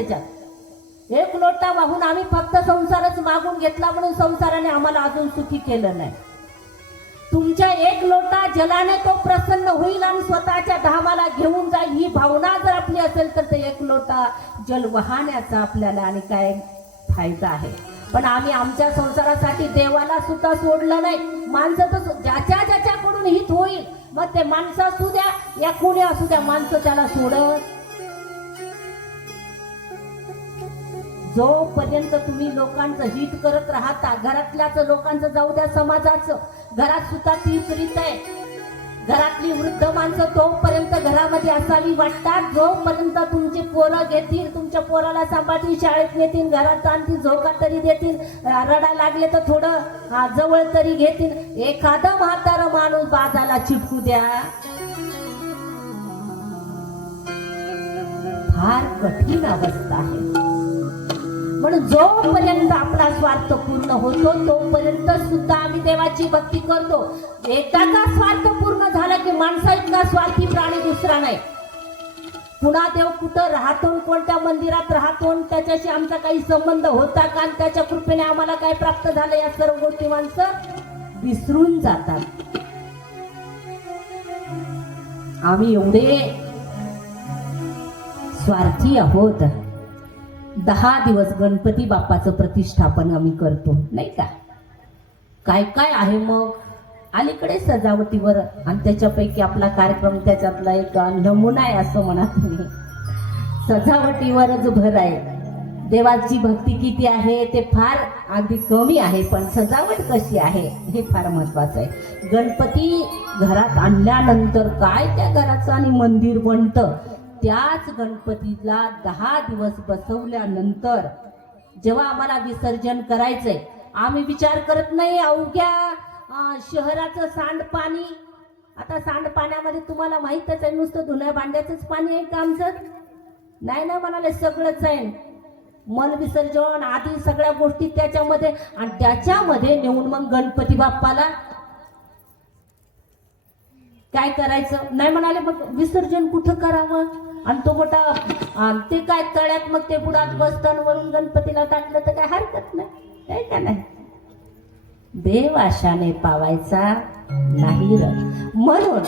त्याच्यात. एक लोटा वाहून आम्ही फक्त संसारच मागून घेतला म्हणून संसाराने आम्हाला अजून सुखी केलं नाही. तुमच्या एक लोटा जलाने तो प्रसन्न होईल आणि स्वतःच्या धामाला घेऊन जाईल, ही भावना जर आपली असेल तर ते एक लोटा जल वाहण्याचा आपल्याला आणि काय फायदा आहे. पण आम्ही आमच्या संसारासाठी देवाला सुद्धा सोडलं नाही. माणसं तर ज्याच्याकडून हित होईल, मग ते माणसं असू द्या या कोणी असू द्या, माणसं त्याला सोडत. जोपर्यंत तुम्ही लोकांचं हित करत राहता, घरातल्याच लोकांचं जाऊ द्या, समाजाचं, घरात सुद्धा तीच रीत आहे. घरातली वृद्ध माणसं तोपर्यंत घरामध्ये असावी वाटतात जोपर्यंत तुमचे पोरं घेतील, तुमच्या पोराला सांभाळतील, शाळेत नेतील, घरात आणतील, झोका तरी देतील, रडा लागले तर थोडं जवळ तरी घेतील. एखादा म्हातारा माणूस बाजाला चिटकू द्या, फार कठीण अवस्था आहे. म्हणून जोपर्यंत आपला स्वार्थ पूर्ण होतो तोपर्यंत सुद्धा आम्ही देवाची भक्ती करतो. एकदा का स्वार्थ पूर्ण झाला की माणसा इतका स्वार्थी प्राणी दुसरा नाही. पुन्हा देव कुठं राहतो, कोणत्या मंदिरात राहतो, त्याच्याशी आमचा काही संबंध होता का, आणि त्याच्या कृपेने आम्हाला काय प्राप्त झालं, या सर्व गोष्टी माणसं विसरून जातात. आम्ही एवढे स्वार्थी आहोत. 10 दिवस गणपती बाप्पाचं प्रतिष्ठापन आम्ही करतो नाही का. काय काय आहे मग अलीकडे सजावटीवर, आणि त्याच्यापैकी आपला कार्यक्रम त्याच्यातला एक नमुना आहे असं म्हणा तुम्ही. सजावटीवरच भर आहे. देवाची भक्ती किती आहे ते फार अगदी कमी आहे, पण सजावट कशी आहे हे फार महत्वाचं आहे. गणपती घरात आणल्यानंतर काय त्या घराचं आणि मंदिर बनतं. त्याच गणपतीला 10 दिवस बसवल्यानंतर जेव्हा आम्हाला विसर्जन करायचंय, आम्ही विचार करत नाही अवघ्या शहराचं सांडपाणी. आता सांडपाण्यामध्ये तुम्हाला माहीतच आहे, नुसतं धुण्या भांड्याचंच पाणी आहे का आमचं? नाही ना म्हणाले, सगळंच आहे. मल विसर्जन आधी सगळ्या गोष्टी त्याच्यामध्ये, आणि त्याच्यामध्ये नेऊन मग गणपती बाप्पाला काय करायचं नाही म्हणाले. मग विसर्जन कुठं करावं, आणि तो मोठा ते काय तळ्यात मग ते बुडात बसतं, वरून गणपतीला टाकलं तर काय हरकत नाही का नाही. देव आशाने पावायचा नाही र. म्हणून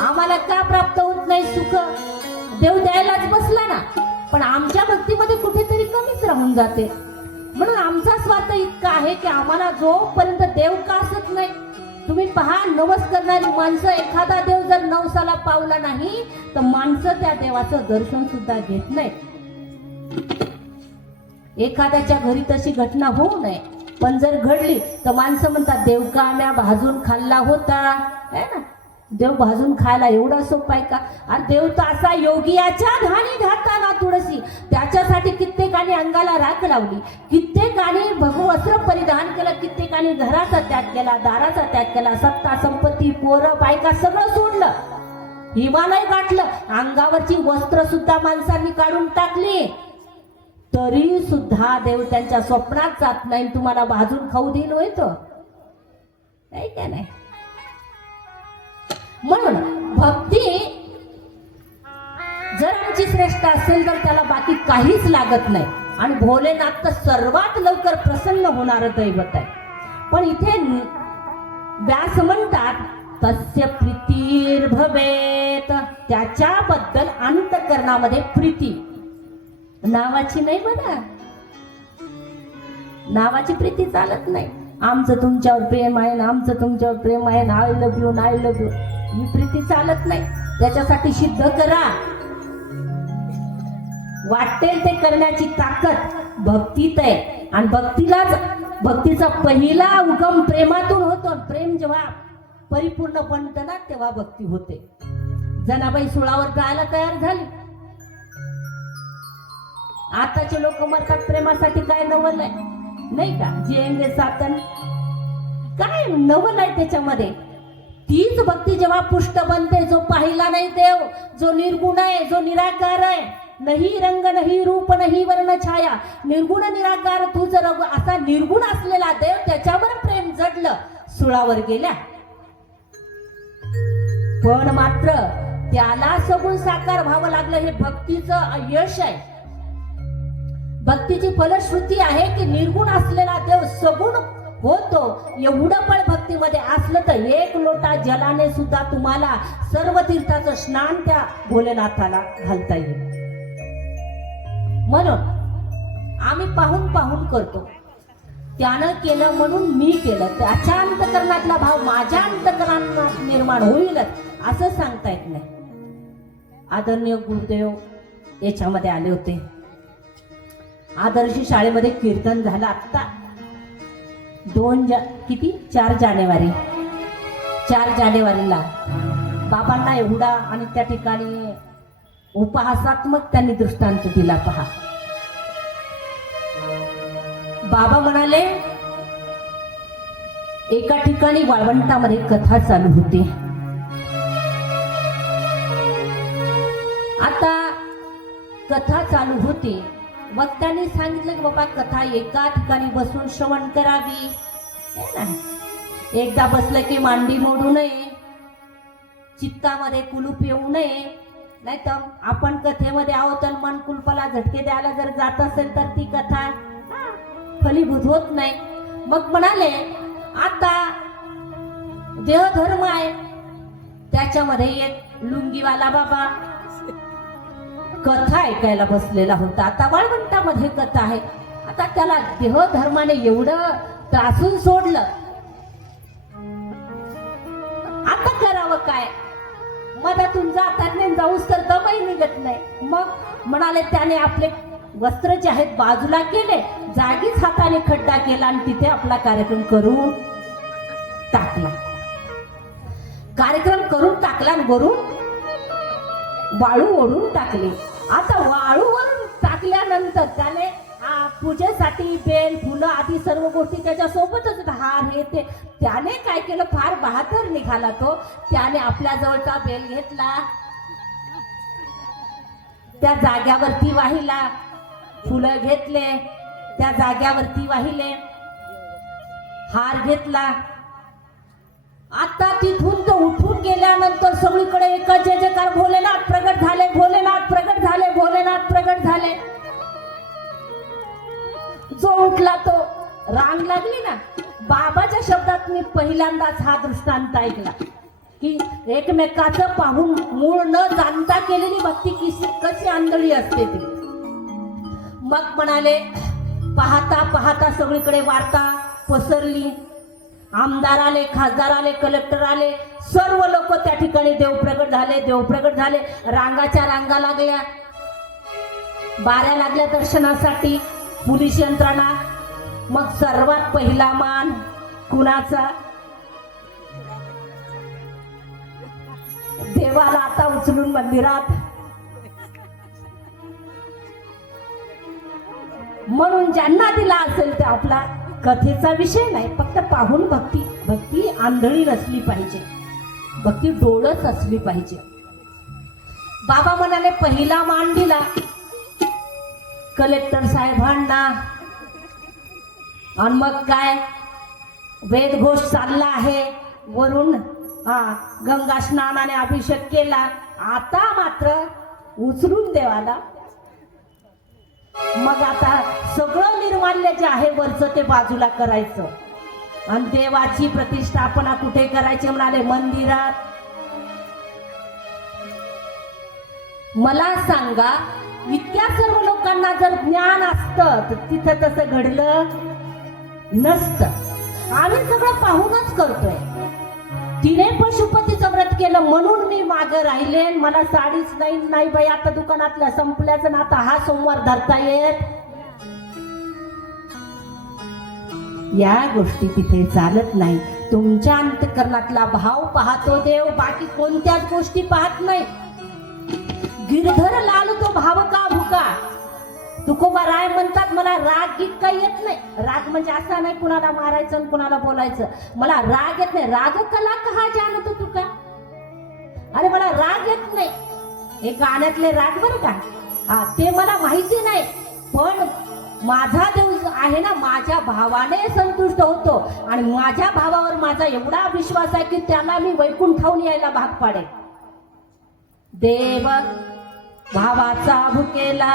आम्हाला का प्राप्त होत नाही सुख, देव द्यायलाच बसला ना, पण आमच्या भक्तीमध्ये कुठेतरी कमीच राहून जाते. म्हणून आमचा स्वार्थ इतका आहे की आम्हाला जोपर्यंत देव कासत नाही. तुम्ही पहा, नवस करणारी माणसं, एखादा देव जर नवसाला पावला नाही तर माणसं त्या देवाचं दर्शन सुद्धा घेत नाही. एखाद्याच्या घरी तशी घटना होऊ नये, पण जर घडली तर माणसं म्हणतात देव का आम्या भाजून खाल्ला होता, है ना. देव भाजून खायला एवढा सोपा आहे का? आणि देव तर असा योगियाच्या धानी घाता ना तुळशी, त्याच्यासाठी कित्येकाने अंगाला राख लावली, कित्येकाने भगवस्त्र परिधान केलं, कित्येकाने घराचा त्याग केला, दाराचा त्याग केला, सत्ता संपत्ती पोरं बायका सगळं सोडलं, हिमालय गाठलं, अंगावरची वस्त्र सुद्धा माणसांनी काढून टाकली, तरी सुद्धा देव त्यांच्या स्वप्नात जात नाही, तुम्हाला भाजून खाऊ देईल होय तो, नाही का नाही. म्हणून भक्ती जर आमची श्रेष्ठ असेल तर त्याला बाकी काहीच लागत नाही. आणि भोलेनाथ तर सर्वात लवकर प्रसन्न होणारं दैवत आहे. पण इथे व्यास म्हणतात तस्य प्रीतीर भवेत, त्याच्याबद्दल अंतःकरणामध्ये प्रीती नावाची नाही बघा, नावाची प्रीती चालत नाही. आमचं तुमच्यावर प्रेम आहे ना, आमचं तुमच्यावर प्रेम आहे ना, I love you, I love you, ही प्रीती चालत नाही. त्याच्यासाठी सिद्ध करा, वाटेल ते करण्याची ताकद भक्तीत आहे. आणि भक्तीचा पहिला उगम प्रेमातून होतो. प्रेम जेव्हा परिपूर्ण बनतं ना तेव्हा भक्ती होते. जनाबाई सुळावर जायला तयार झाली. आताचे लोक म्हणतात प्रेमासाठी काय नवल आहे नाही का, जिएंगे सातन, काय नवल आहे त्याच्यामध्ये. तीच भक्ती जेव्हा पुष्ट बनते, जो पाहिला नाही देव, जो निर्गुण आहे, जो निराकार आहे, नाही रंग नाही रूप नाही वर्ण छाया, निर्गुण निराकार तूच रघु, असा निर्गुण असलेला देव, त्याच्यावर प्रेम जडलं, सुळावर गेल्या. पण मात्र त्याला सगुण साकार व्हावं लागलं. हे भक्तीचं यश आहे. भक्तीची फलश्रुती आहे की निर्गुण असलेला देव सगुण होतो. एवढं पण भक्तीमध्ये असलं तर 1 लोटा जलाने सुद्धा तुम्हाला सर्व तीर्थाचं स्नान त्या भोलेनाथाला घालता येईल. म्हणून आम्ही पाहून पाहून करतो. त्यानं केलं म्हणून मी केलं, त्याच्या अंतकरणातला भाव माझ्या अंतकरणात निर्माण होईलच असं सांगता येत नाही. आदरणीय गुरुदेव याच्यामध्ये आले होते. आदर्श शाळेमध्ये कीर्तन झालं आत्ता 4 जानेवारीला बाबांना एवढा आणि त्या ठिकाणी उपहासात्मक त्यांनी दृष्टांत दिला. पहा, बाबा म्हणाले एका ठिकाणी वाळवंटामध्ये कथा चालू होती. आता कथा चालू होती, वक्त्यांनी सांगितलं की बाबा कथा एका ठिकाणी बसून श्रवण करावी. एकदा बसलं की मांडी मोडू नये, चित्तामध्ये कुलूप येऊ नये, नाही तर आपण कथेमध्ये आहोत आणि मन कुलपाला झटके द्यायला जर जात असेल तर ती कथा फलीभूत होत नाही. मग म्हणाले आता देहधर्म आहे, त्याच्यामध्ये एक लुंगीवाला बाबा कथा ऐकायला बसलेला होता. आता वाळवंटामध्ये कथा आहे, आता त्याला देहधर्माने एवढं त्रासून सोडलं, आता करावं काय? मधातून जाताना जाऊस तर दमही निघत नाही. मग म्हणाले त्याने आपले वस्त्र जे आहेत बाजूला केले, जागीच हाताने खड्डा केला आणि तिथे आपला कार्यक्रम करून टाकला. कार्यक्रम करून टाकला आणि वरून वाळू ओढून टाकली. आता वाळू वरून टाकल्यानंतर त्याने पूजेसाठी बेल फुलं आदी सर्व गोष्टी त्याच्या सोबतच हार हे ते, त्याने काय केलं, फार बहादर निघाला तो. त्याने आपल्या जवळचा बेल घेतला, त्या जाग्यावरती वाहिला, फुलं घेतले, त्या जाग्यावरती वाहिले, हार घेतला. आता तिथून तो उठून गेल्यानंतर सगळीकडे एकच जय जयकार, भोलेनाथ प्रगट झाले, भोलेनाथ प्रगट झाले, भोलेनाथ प्रगट झाले. जो उठला तो रांग लागली ना. बाबाच्या शब्दात मी पहिल्यांदाच हा दृष्टांत ऐकला की एकमेकाचं पाहून मूळ न जाणता केलेली भक्ती कशी आंधळी असते ती. मग म्हणाले पाहता पाहता सगळीकडे वार्ता पसरली. आमदार आले, खासदार आले, कलेक्टर आले, सर्व लोक त्या ठिकाणी देव प्रगट झाले, देव प्रगट झाले. रांगाच्या रांगा लागल्या, बाऱ्या लागल्या दर्शनासाठी, पोलीस यंत्रणा. मग सर्वात पहिला मान कुणाचा? देवाला आता उचलून मंदिरात. म्हणून ज्यांना दिला असेल ते आपला कथेचा विषय नाही, फक्त पाहून भक्ती. भक्ती आंधळी नसली पाहिजे, भक्ती डोळस असली पाहिजे. बाबा म्हणाले पहिला मान दिला कलेक्टर साहेबांना. आणि मग काय वेदघोष चालला आहे वरून, गंगा स्नानाने अभिषेक केला. आता मात्र उचलून देवाला. मग आता सगळं निर्माल्य जे आहे वरचं ते बाजूला करायचं आणि देवाची प्रतिष्ठापना कुठे करायची म्हणाले? मंदिरात. मला सांगा, इतक्या सर्व लोकांना जर ज्ञान असतं तर तिथं तसं घडलं नसतं. आम्ही सगळं पाहूनच करतोय. तिने पशुपतीचं व्रत केलं म्हणून मी मागे राहिले, मला साडीच नाही बाई आता दुकानातल्या संपल्याचं ना, आता हा सोमवार धरता येत. या गोष्टी तिथे चालत नाही. तुमच्या अंतकरणातला भाव पाहतो देव, बाकी कोणत्याच गोष्टी पाहत नाही. गिरधर लाल तो भाव का भुका. तुकोबा राय म्हणतात मला राग गीत काही येत नाही. राग म्हणजे असा नाही कुणाला मारायचं आणि कुणाला बोलायचं. मला राग येत नाही. राग कला कहा जानतो तुका. अरे मला राग येत नाही. हे गाण्यातले राग बरं का, ते मला माहिती नाही. पण माझा देव आहे ना, माझ्या भावाने संतुष्ट होतो आणि माझ्या भावावर माझा एवढा विश्वास आहे की त्याला मी वैकुंठावून यायला भाग पाडेल. देव भावाचा भुकेला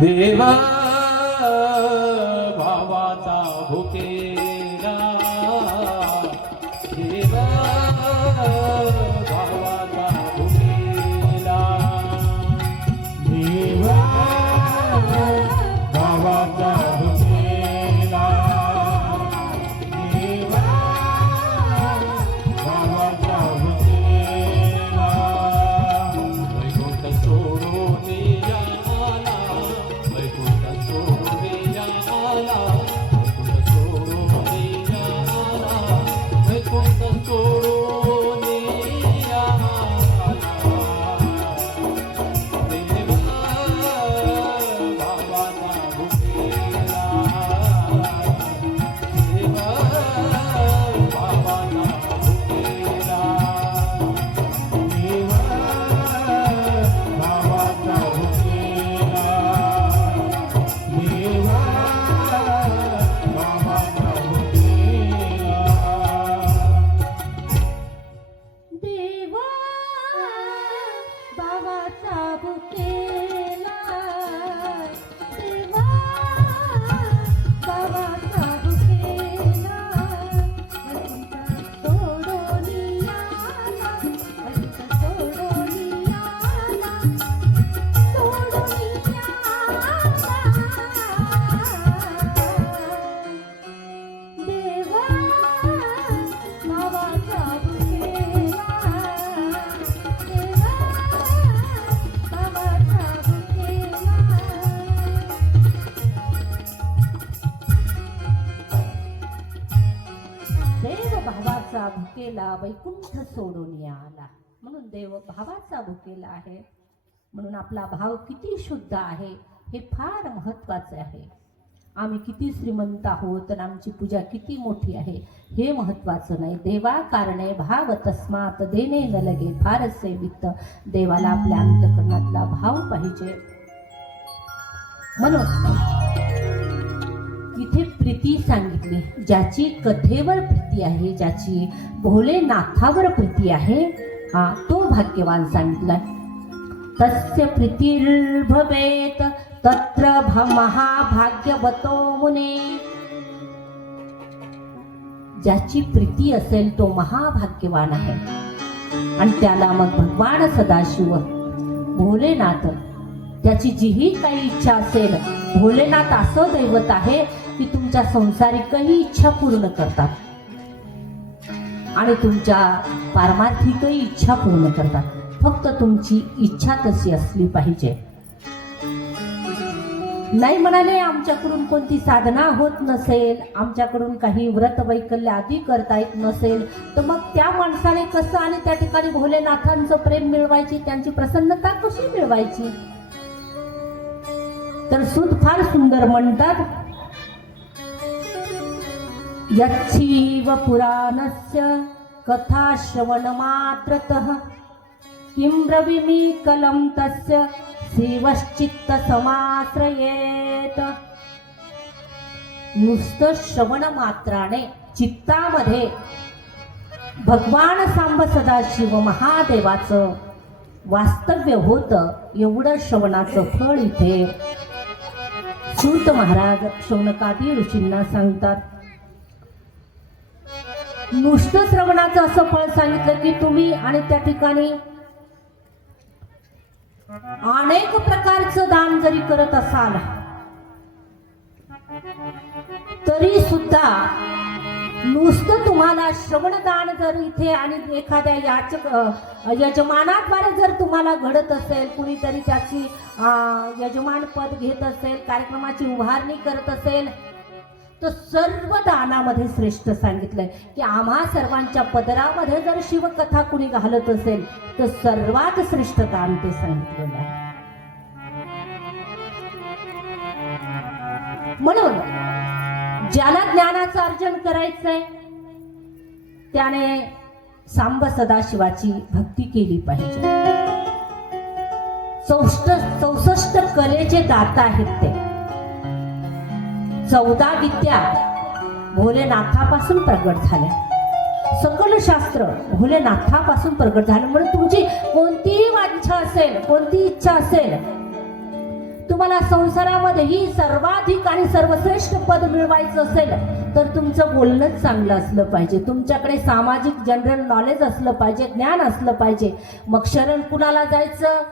देव भावाचा भुकेला देव भावाचा भुकेला देव भावाचा भुकेला देव भावाचा भुकेला वैकुंठ सोडून आला वैकुंठ सोडून आला वैकुंठ सोडून आला वैकुंठ सोडून आला देव भावाचा भुकेला देव भावाचा भुकेला देव भावाचा भुकेला देव भावाचा भुकेला देवा भावाचा भुकेला देवा भावाचा भुकेला वैकुंठ सोडून आला वैकुंठ सोडून आला सोडून आला देवा भावाचा भुकेला देवा भावाचा भुकेला देव भावाचा भुकेला वैकुंठ सोडून आला म्हणून देव भावाचा भुकेला आहे. म्हणून आपला भाव किती शुद्ध आहे हे फार महत्वाचे आहे. आम्ही किती श्रीमंत आहोत आणि आमची पूजा किती मोठी आहे हे महत्वाचं नाही. देवा कारणे भाव तस्मात देणे न लगे फारसे वित्त. देवाला आपल्या अंतकरणातला भाव पाहिजे. म्हणून इथे प्रीती सांगितली. ज्याची कथेवर प्रीती आहे ज्याची भोलेनाथावर प्रीती आहे हा तो भाग्यवान सांगितलाय. तस्य प्रीतिर्भवेत तत्र महाभाग्यवतो मुने. ज्याची प्रीती असेल तो महाभाग्यवान आहे. आणि त्याला मग भगवान सदाशिव भोलेनाथ त्याची जीही काही इच्छा असेल. भोलेनाथ असं दैवत आहे की तुमच्या संसारिकही इच्छा पूर्ण करतात आणि तुमच्या पारमार्थिकही इच्छा पूर्ण करतात. फक्त तुमची इच्छा तशी असली पाहिजे. नाही म्हणाले आमच्याकडून कोणती साधना होत नसेल आमच्याकडून काही व्रत वैकल्य आदी करता येत नसेल तर मग त्या माणसाने कसं आणि त्या ठिकाणी भोलेनाथांचं प्रेम मिळवायची त्यांची प्रसन्नता कशी मिळवायची. तर सूत फार सुंदर म्हणतात. यच्छीव पुराणस्य कथा श्रवण मात्रतः किं ब्रवीमि कलं तस्य शिवश्चित्त समाश्रयेत. नुसतं श्रवण मात्राने चित्तामध्ये भगवान सांब सदाशिव महादेवाचं वास्तव्य होतं. एवढं श्रवणाचं फळ इथे सूत महाराज शौनकादी ऋषींना सांगतात. नुसतं श्रवणाचं असं फळ सांगितलं की तुम्ही आणि त्या ठिकाणी अनेक प्रकारचं दान जरी करत असाल तरी सुद्धा नुसतं तुम्हाला श्रवणदान जर इथे आणि एखाद्या यजमानाद्वारे जर तुम्हाला घडत असेल कुणीतरी त्याची यजमान पद घेत असेल कार्यक्रमाची उभारणी करत असेल तर सर्व दानामध्ये श्रेष्ठ सांगितलंय की आम्हा सर्वांच्या पदरामध्ये जर शिवकथा कुणी घालत असेल तर सर्वात श्रेष्ठ दान ते सांगितलेलं आहे. म्हणून ज्याला ज्ञानाचं अर्जन करायचंय त्याने सांब सदाशिवाची भक्ती केली पाहिजे. 64 कलेचे दाता आहेत ते. 14 विद्या भोलेनाथापासून प्रगट झाल्या. सकल शास्त्र भोलेनाथापासून प्रगट झालं. म्हणून तुमची कोणतीही वांछा असेल कोणती इच्छा असेल तुम्हाला संसारामध्येही सर्वाधिक आणि सर्वश्रेष्ठ पद मिळवायचं असेल तर तुमचं बोलणंच चांगलं असलं पाहिजे, तुमच्याकडे सामाजिक जनरल नॉलेज असलं पाहिजे, ज्ञान असलं पाहिजे. मग शरण कुणाला जायचं?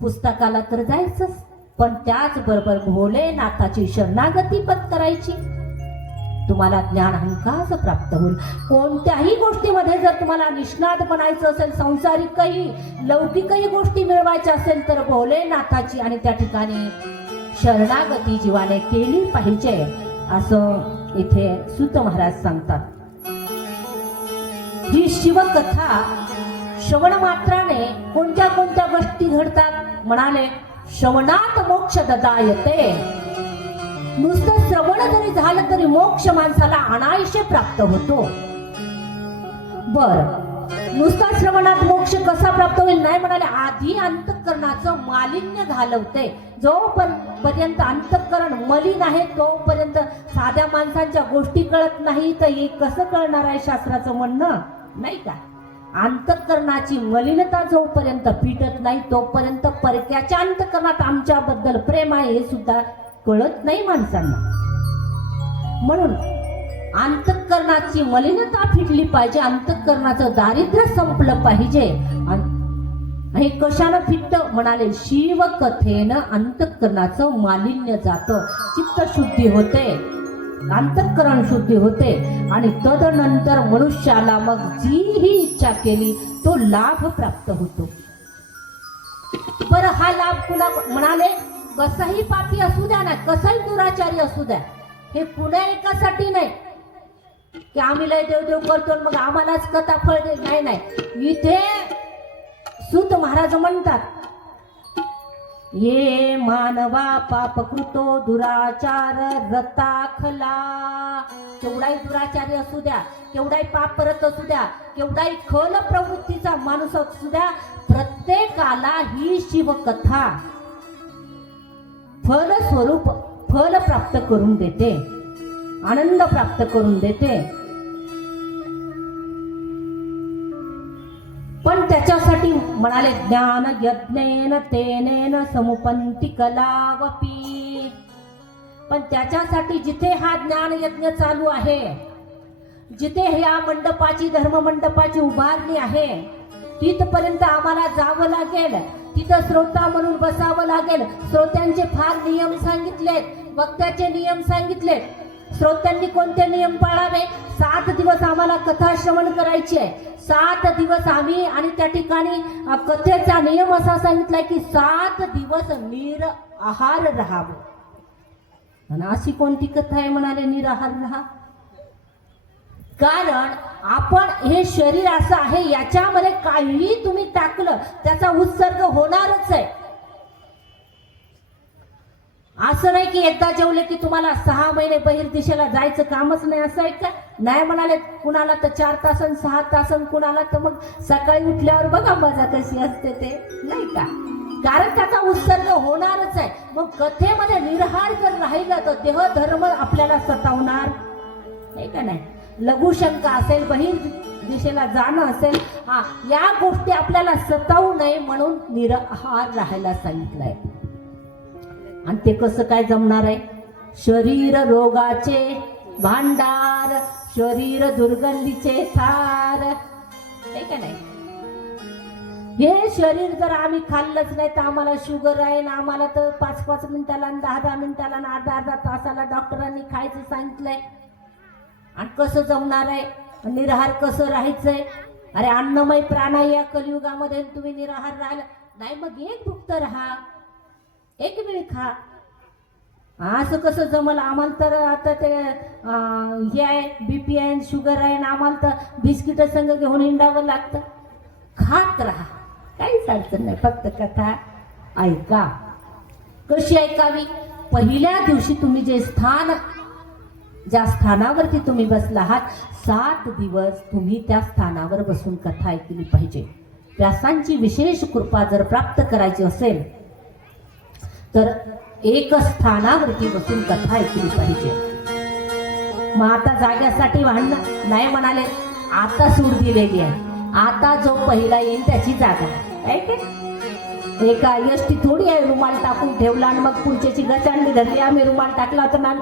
पुस्तकाला तर जायचंच, पण त्याचबरोबर भोलेनाथाची शरणागती पत्करायची. तुम्हाला ज्ञान हमखास प्राप्त होईल. कोणत्याही गोष्टीमध्ये जर तुम्हाला निष्णात बनायचं असेल, संसारिकही लौकिकही गोष्टी मिळवायच्या असेल तर भोलेनाथाची आणि त्या ठिकाणी शरणागती जीवाने केली पाहिजे, असं इथे सूत महाराज सांगतात. ही शिवकथा श्रवण मात्राने कोणत्या कोणत्या गोष्टी घडतात म्हणाले. श्रवणात मोक्ष ददायते. नुसतं श्रवण जरी झालं तरी मोक्ष माणसाला अनायसे प्राप्त होतो. बर, नुसता श्रवणात मोक्ष कसा प्राप्त होईल नाही म्हणाले. आधी अंतःकरणाचं मालिन्य घालवते. जोपर्यंत अंतःकरण मलिन आहे तोपर्यंत साध्या माणसांच्या गोष्टी कळत नाही, तर हे कसं कळणार आहे शास्त्राचं म्हणणं नाही का. अंतःकरणाची मलिनता जोपर्यंत फिटत नाही तोपर्यंत परक्याच्या अंतःकरणात आमच्याबद्दल प्रेम आहे हे सुद्धा कळत नाही माणसांना. म्हणून अंतःकरणाची मलिनता फिटली पाहिजे, अंतःकरणाचं दारिद्र्य संपलं पाहिजे. हे कशानं फिटतं म्हणाले. शिवकथेनं अंतःकरणाचं मालिन्य जातं, चित्तशुद्धी होते, अंतःकरण शुद्धी होते आणि तदनंतर मनुष्याला मग जीही इच्छा केली तो लाभ प्राप्त होतो. बरं, हा लाभ कुणा म्हणाले. कसाही पापी असू द्या ना, कसाही दुराचारी असू द्या, हे कुणा एकासाठी नाही की आम्ही लय देवदेव करतो मग आम्हालाच कथा फळ दे. नाही नाही, इथे सूत महाराज म्हणतात, ये मानवा पापकृतो दुराचार रताखला. केवढाही दुराचारी असू द्या, केवढाही पाप करत असू द्या, केवढाही खल प्रवृत्तीचा माणूस असू द्या, प्रत्येकाला ही शिवकथा फल स्वरूप फल प्राप्त करून देते, आनंद प्राप्त करून देते. पण त्याच्यासाठी म्हणाले ज्ञान यज्ञेन तेनेन समुपंती कलावपी. पण त्याच्यासाठी जिथे हा ज्ञान यज्ञ चालू आहे, जिथे ह्या मंडपाची धर्म मंडपाची उभारणी आहे, तिथपर्यंत आम्हाला जावं लागेल. तिथं श्रोता म्हणून बसावं लागेल. श्रोत्यांचे फार नियम सांगितलेत, वक्त्याचे नियम सांगितले. श्रोत्यांनी कोणते नियम पाळावे. 7 दिवस आम्हाला कथा श्रवण करायची आहे. 7 दिवस आम्ही, आणि त्या ठिकाणी कथेचा नियम असा सांगितलाय की 7 दिवस निराहार राहावं. आणि अशी कोणती कथा आहे म्हणाले निराहार राहा. कारण आपण हे शरीर असं आहे, याच्यामध्ये काहीही तुम्ही टाकलं त्याचा उत्सर्ग होणारच आहे. असं नाही की एकदा जेवले की तुम्हाला 6 महिने बहिर दिशेला जायचं कामच नाही, असं आहे का. नाही म्हणाले. कुणाला तर 4 तासन 6 तासन, कुणाला तर मग सकाळी उठल्यावर बघा मजा कशी असते ते, नाही का. कारण त्याचा उत्सर्ग होणारच आहे. मग कथेमध्ये निराहार जर राहिला तर देहधर्म आपल्याला सतावणार नाही का. नाही, लघुशंका असेल, बहिर दिशेला जाणं असेल, या गोष्टी आपल्याला सतावू नये म्हणून निराहार राहायला सांगितलंय. आणि ते कसं काय जमणार आहे. शरीर रोगाचे भांडार, शरीर दुर्गंधीचे थार, आहे का नाही. हे शरीर जर आम्ही खाल्लंच नाही तर आम्हाला शुगर आहे ना, आम्हाला तर 5-5 मिनिटाला, 10-10 मिनिटाला, अर्धा तासाला डॉक्टरांनी खायचं सांगितलंय. आणि कसं जमणार आहे. निराहार कसं राहायचंय. अरे अन्नमय प्राणाय या कलियुगामध्ये तुम्ही निराहार राहिला नाही, मग एक भुक्त राहा, एक वेळ खा. असं कसं जमल. आम्हाला तर आता ते हे आहे, बीपी आहे, शुगर आहे ना, आम्हाला तर बिस्किट संग घेऊन हिंडावं लागतं. खात राहा, काहीच अडचण नाही. फक्त कथा ऐका. कशी ऐकावी. पहिल्या दिवशी तुम्ही ज्या स्थानावरती तुम्ही बसला आहात, 7 दिवस तुम्ही त्या स्थानावर बसून कथा ऐकली पाहिजे. व्यासांची विशेष कृपा जर प्राप्त करायची असेल तर एक स्थानावरती बसून कथा ऐकली पाहिजे. मग आता जाग्यासाठी भांडणं नाही म्हणाले. आता सूड दिलेली आहे. आता जो पहिला येईल त्याची जागा आहे. एका यष्टी थोडी आहे रुमाल टाकून ठेवला आणि मग पुढच्याची गचांडी धरली, आम्ही रुमाल टाकला होता ना.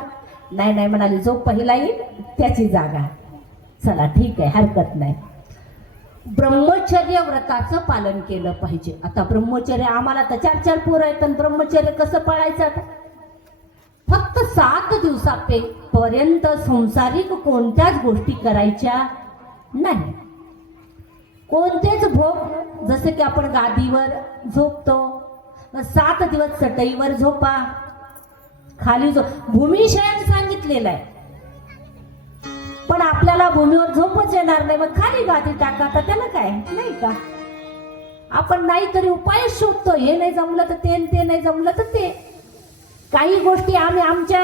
नाही नाही म्हणाली, जो पहिला येईल त्याची जागा. चला ठीक आहे, हरकत नाही. ब्रह्मचर्य व्रताचं पालन केलं पाहिजे. आता ब्रह्मचर्य आम्हाला तर 4-4 पोरं आहेत, आणि ब्रह्मचर्य कसं पाळायचं आता? फक्त 7 दिवसापर्यंत संसारिक कोणत्याच गोष्टी करायच्या नाही. कोणतेच भोग, जसे की आपण गादीवर झोपतो, 7 दिवस चटईवर झोपा, खाली भूमिशयन सांगितलेलं आहे. पण आपल्याला भूमीवर झोपच येणार नाही, मग खाली गादी टाका, तर त्याला काय नाही का? आपण नाही तरी उपाय शोधतो. हे नाही जमलं तर ते नाही जमलं तर ते. काही गोष्टी आम्ही आमच्या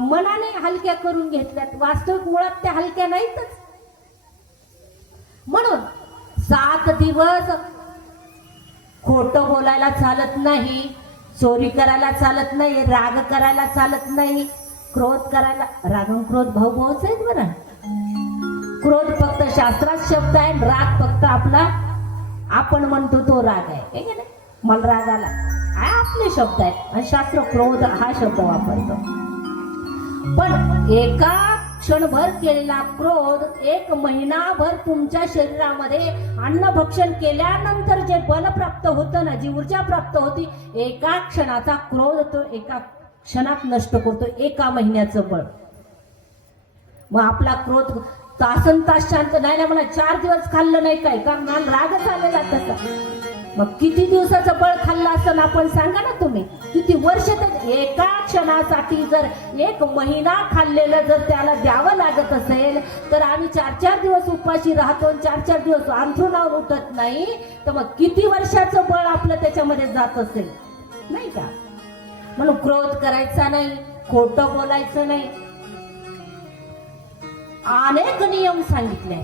मनाने हलक्या करून घेतल्यात, वास्तविक मुळात त्या हलक्या नाहीतच. म्हणून 7 दिवस खोटं बोलायला चालत नाही, चोरी करायला चालत नाही, राग करायला चालत नाही, क्रोध करायला. राग आणि क्रोध भाऊच आहेत बरं. क्रोध फक्त शास्त्रात शब्द आहे, राग फक्त आपला आपण म्हणतो तो राग आहे. हे की नाही? मला राग आला हा आपले शब्द आहेत, आणि शास्त्र क्रोध हा शब्द वापरतो. पण एका क्षणभर केलेला क्रोध 1 महिनाभर तुमच्या शरीरामध्ये अन्नभक्षण केल्यानंतर जे बल प्राप्त होतं ना, जी ऊर्जा प्राप्त होती, एका क्षणाचा क्रोध तो एका क्षणात नष्ट करतो. 1 महिन्याचं बळ. मग आपला क्रोध तासन तास शांत नाही. मला 4 दिवस खाल्लं नाही काय का, मला रागच आलेला तसा. मग किती दिवसाचं बळ खाल्लं असं आपण सांगा ना तुम्ही. किती वर्ष? तर एका क्षणासाठी जर 1 महिना खाल्लेलं जर त्याला द्यावं लागत असेल, तर आम्ही 4-4 दिवस उपाशी राहतो, 4-4 दिवस अंथरुणावर उठत नाही, तर मग किती वर्षाचं बळ आपलं त्याच्यामध्ये जात असेल नाही का? म्हणून क्रोध करायचा नाही, खोटं बोलायचं नाही. अनेक नियम सांगितले.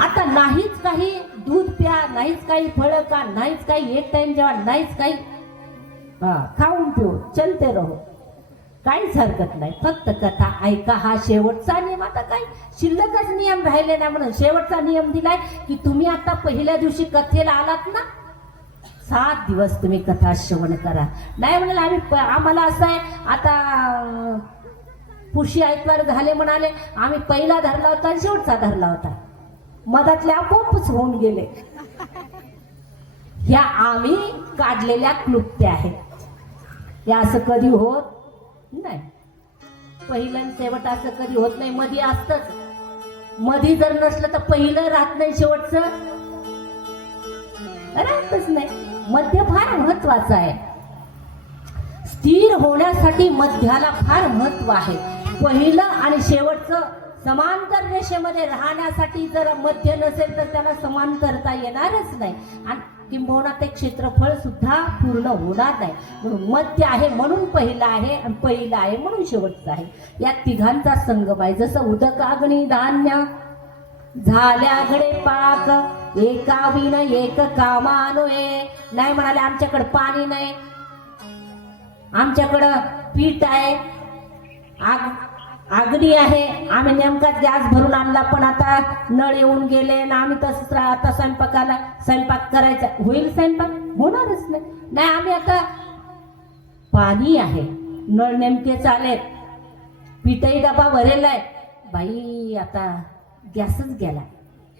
आता नाहीच काही दूध प्या, नाहीच काही फळं का, नाहीच काही एक टाइम जेव्हा, नाहीच काही खाऊन पिऊ चलते रहो, काहीच हरकत नाही. फक्त कथा ऐका, हा शेवटचा नियम. आता काही शिल्लकच नियम राहिले नाही, म्हणून शेवटचा नियम दिलाय की तुम्ही आता पहिल्या दिवशी कथेला आलात ना, 7 दिवस तुम्ही कथा श्रवण करा. नाही म्हणाले आम्हाला असं आहे, आता पुशी आयतवार झाले म्हणाले, आम्ही पहिला धरला होता आणि शेवटचा धरला होता, मधातले आपोआपच होऊन गेले. ह्या आम्ही काढलेल्या क्लुप्त्या आहेत. या असं कधी होत नाही. पहिलं आणि शेवट असं कधी होत नाही. मधी असतच. मधी जर नसलं तर पहिलं राहत नाही, शेवटचं राहतच नाही. मध्य फार महत्वाचं आहे. स्थिर होण्यासाठी मध्याला फार महत्व आहे. पहिलं आणि शेवटचं समांतर रेषेमध्ये राहण्यासाठी जर मध्य नसेल तर त्याला समांतरता येणारच नाही, आणि किंबहुना ते क्षेत्रफळ सुद्धा पूर्ण होणार नाही. म्हणून मध्य आहे म्हणून पहिला आहे, आणि पहिला आहे म्हणून शेवटचा आहे. या तिघांचा संगम आहे. जसं उदक अग्नी धान्य झाल्याकडे पाक, एका विन एक कामानोये. नाही म्हणाले आमच्याकडे पाणी नाही, आमच्याकडं पीठ आहे, अग्नी आहे, आम्ही नेमकाच गॅस भरून आणला, पण आता नळ येऊन गेले ना, आम्ही तसंच आता स्वयंपाक करायचा. होईल स्वयंपाक? होणारच नाही. नाही आम्ही आता पाणी आहे, नळ नेमके चालेल, पीठही डबा भरेला आहे, बाई आता गॅसच गेला,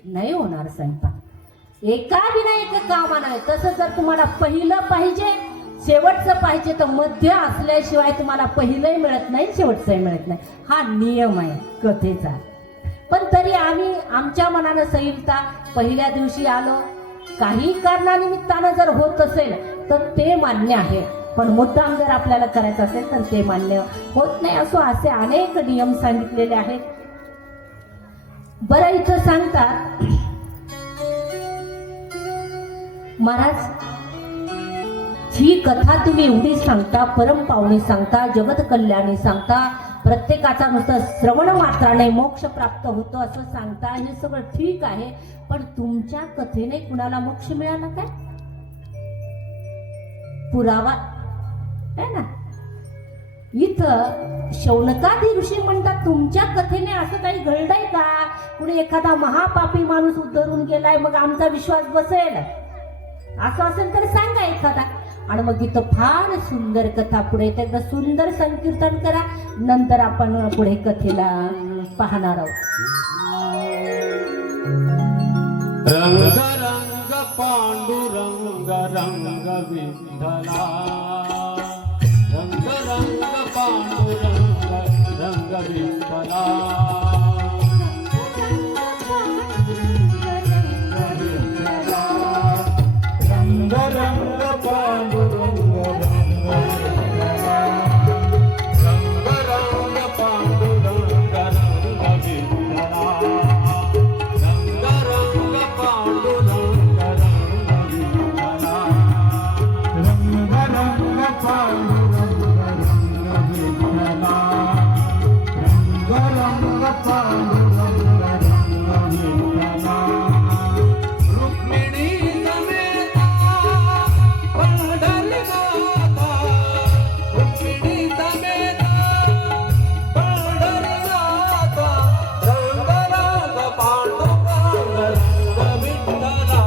नाही होणार स्वयंपाक. एका विना एक कामा नाही. तसं जर तुम्हाला पहिलं पाहिजे, शेवटचं पाहिजे, तर मध्य असल्याशिवाय तुम्हाला पहिलंही मिळत नाही, शेवटचंही मिळत नाही. हा नियम आहे कथेचा. पण तरी आम्ही आमच्या मनानं संयुक्ता पहिल्या दिवशी आलो, काही कारणानिमित्तानं जर होत असेल तर ते मान्य आहे, पण मुद्दाम जर आपल्याला करायचं असेल तर ते मान्य होत नाही. असो असे अनेक नियम सांगितलेले आहेत. बरं इथं सांगतात महाराज, ही कथा तुम्ही एवढी सांगता, परम पावणी सांगता, जगत कल्याणी सांगता, प्रत्येकाचा नुसतं श्रवण मात्राने मोक्ष प्राप्त होतो असं सांगता, हे सगळं ठीक आहे. पण तुमच्या कथेने कुणाला मोक्ष मिळाला काय? पुरावा आहे ना? इथं शौनकादी ऋषी म्हणतात तुमच्या कथेने असं काही घडलंय का, कुणी एखादा महापापी माणूस उद्धरून गेलाय मग आमचा विश्वास बसेल, असं असेल तर सांगा एखादा. आणि मग इथं फार सुंदर कथा पुढे एकदा सुंदर संकीर्तन करा, नंतर आपण पुढे कथेला पाहणार आहोत. रंग रंग पांडुरंग रंग विठ्ठला, रंग रंग पांडुरंग रंग विठ्ठला, रंग रंग पांडुरंग रंग विठ्ठला, रंग रंग पांडुरंग रंग विठ्ठला, रंग रंग पांडुरंग रंग विठ्ठला, रंग रंग पांडुरंग रंग विठ्ठला, रंग रंग पांडुरंग रंग विठ्ठला. रुक्मिणी समेता पंढरीनाथा, रुक्मिणी समेता पंढरीनाथा, रंग रंग पांडुरंग रंग विठ्ठला,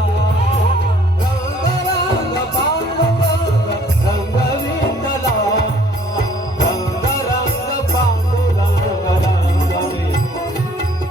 रंग रंग पांडुरंग रंग विठ्ठला, रंग रंग पांडुरंग रंग विठ्ठला.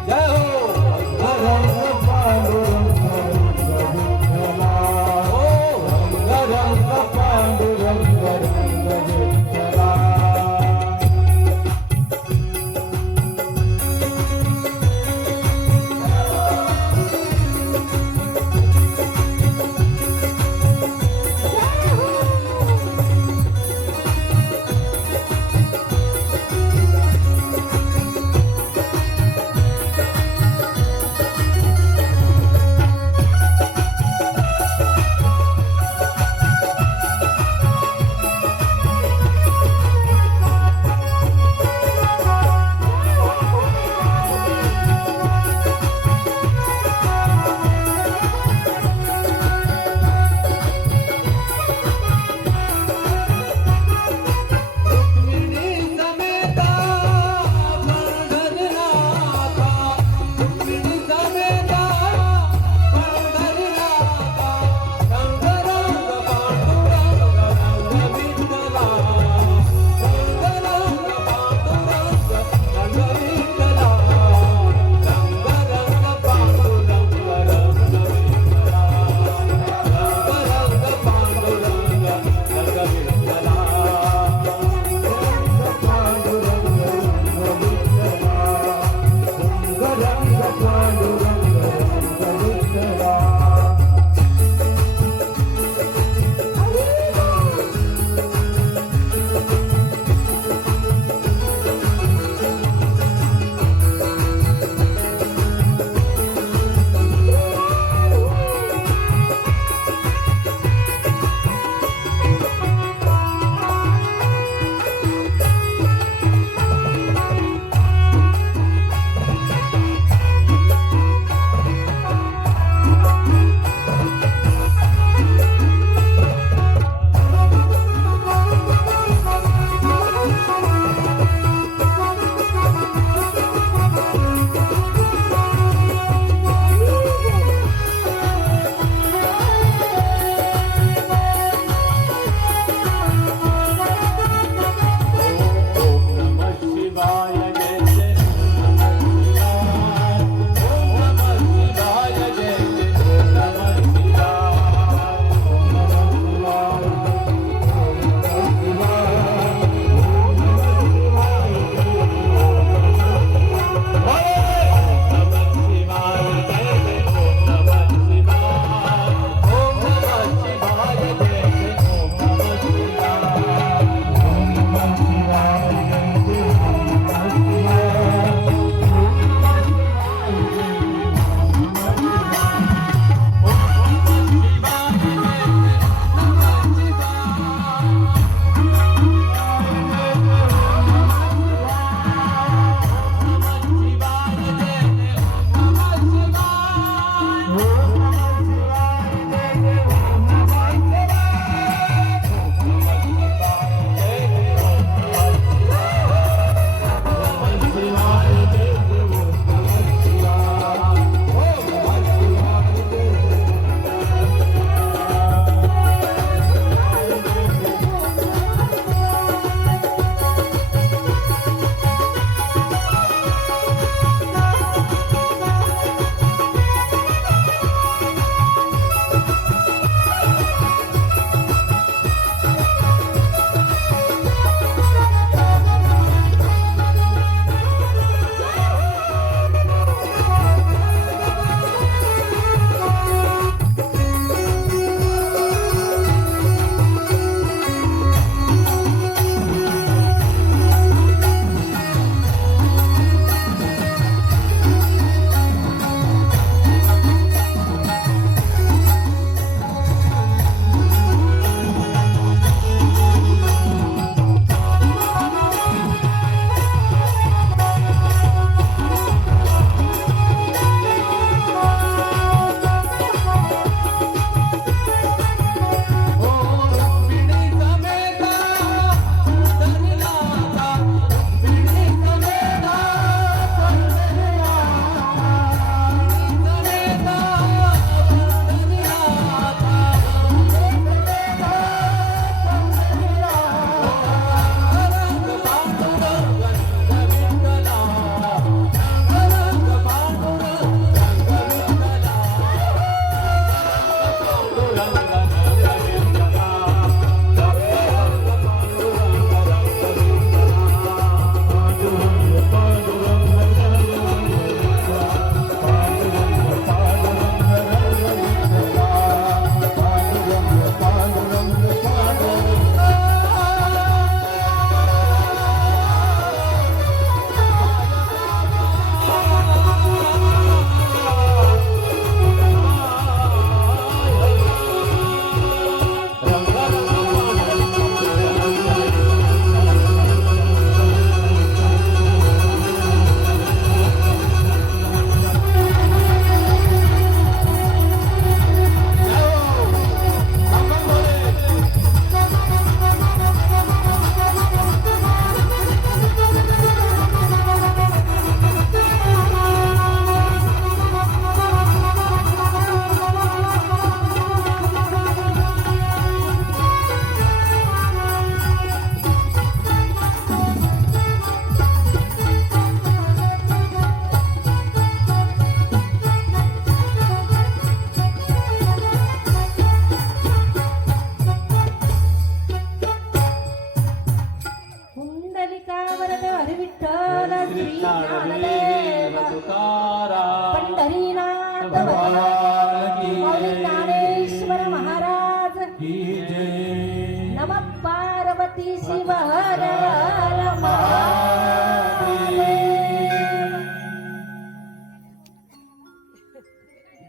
हर हर महादेव.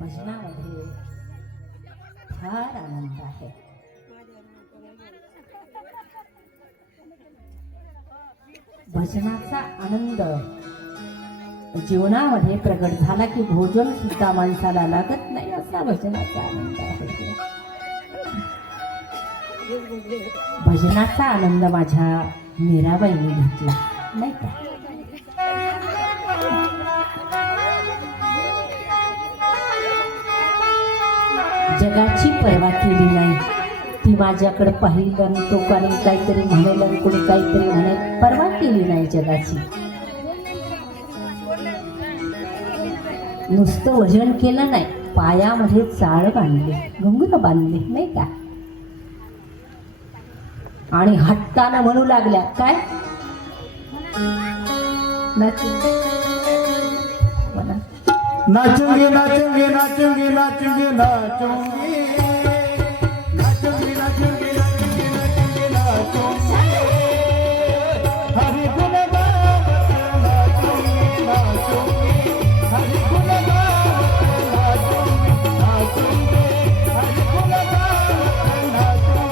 भजनामध्ये फार आनंद आहे. भजनाचा आनंद जीवनामध्ये प्रगट झाला की भोजन सुद्धा माणसाला लागत नाही, असा भजनाचा आनंद आहे. भजनाचा आनंद माझ्या मीराबाईने घेतला नाही का. जगाची पर्वा केली नाही, ती माझ्याकडे पाहिलं आणि तो कोणी काहीतरी म्हणेल आणि कोणी काहीतरी म्हणेल, पर्वा केली नाही जगाची. नुसतं वजन केलं नाही, पायामध्ये चाळ बांधली, घुंगरं बांधली नाही का. आणि हट्टानं म्हणू लागल्या काय, नाचूंगी नाचूंगी नाचूंगी नाचूंगी नाचूंगी नाचूंगी नाचूंगी नाचूंगी नाचूंगी नाचूंगी हरि गुण गावत नाचूंगी नाचूंगी हरि गुण गावत नाचूंगी नाचूंगी हरि गुण गावत नाचूंगी.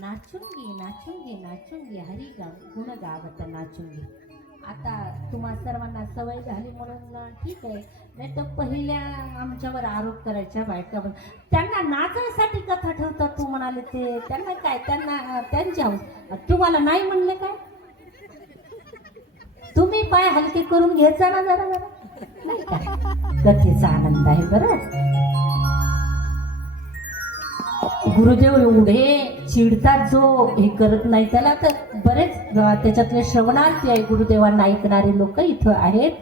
नाचूंगी नाचूंगी नाचूंगी हरी गुण गावत नाचूंगी. आता तुम्हा सर्वांना सवय झाली म्हणून ठीक आहे, नाही तर पहिल्या आमच्यावर आरोप करायच्या बायका, त्यांना नाचायसाठी कथा ठेवतात तू म्हणाले ते, त्यांना काय, त्यांना त्यांच्या तुम्हाला नाही म्हणले काय, तुम्ही पाय हलके करून घ्यायचा ना जरा जरा नाही का. कथेचा आनंद आहे बरं. गुरुदेव एवढे चिडतात जो हे करत नाही त्याला, तर बरेच त्याच्यातले श्रवणार्थी आहे गुरुदेवांना ऐकणारे लोक इथं आहेत,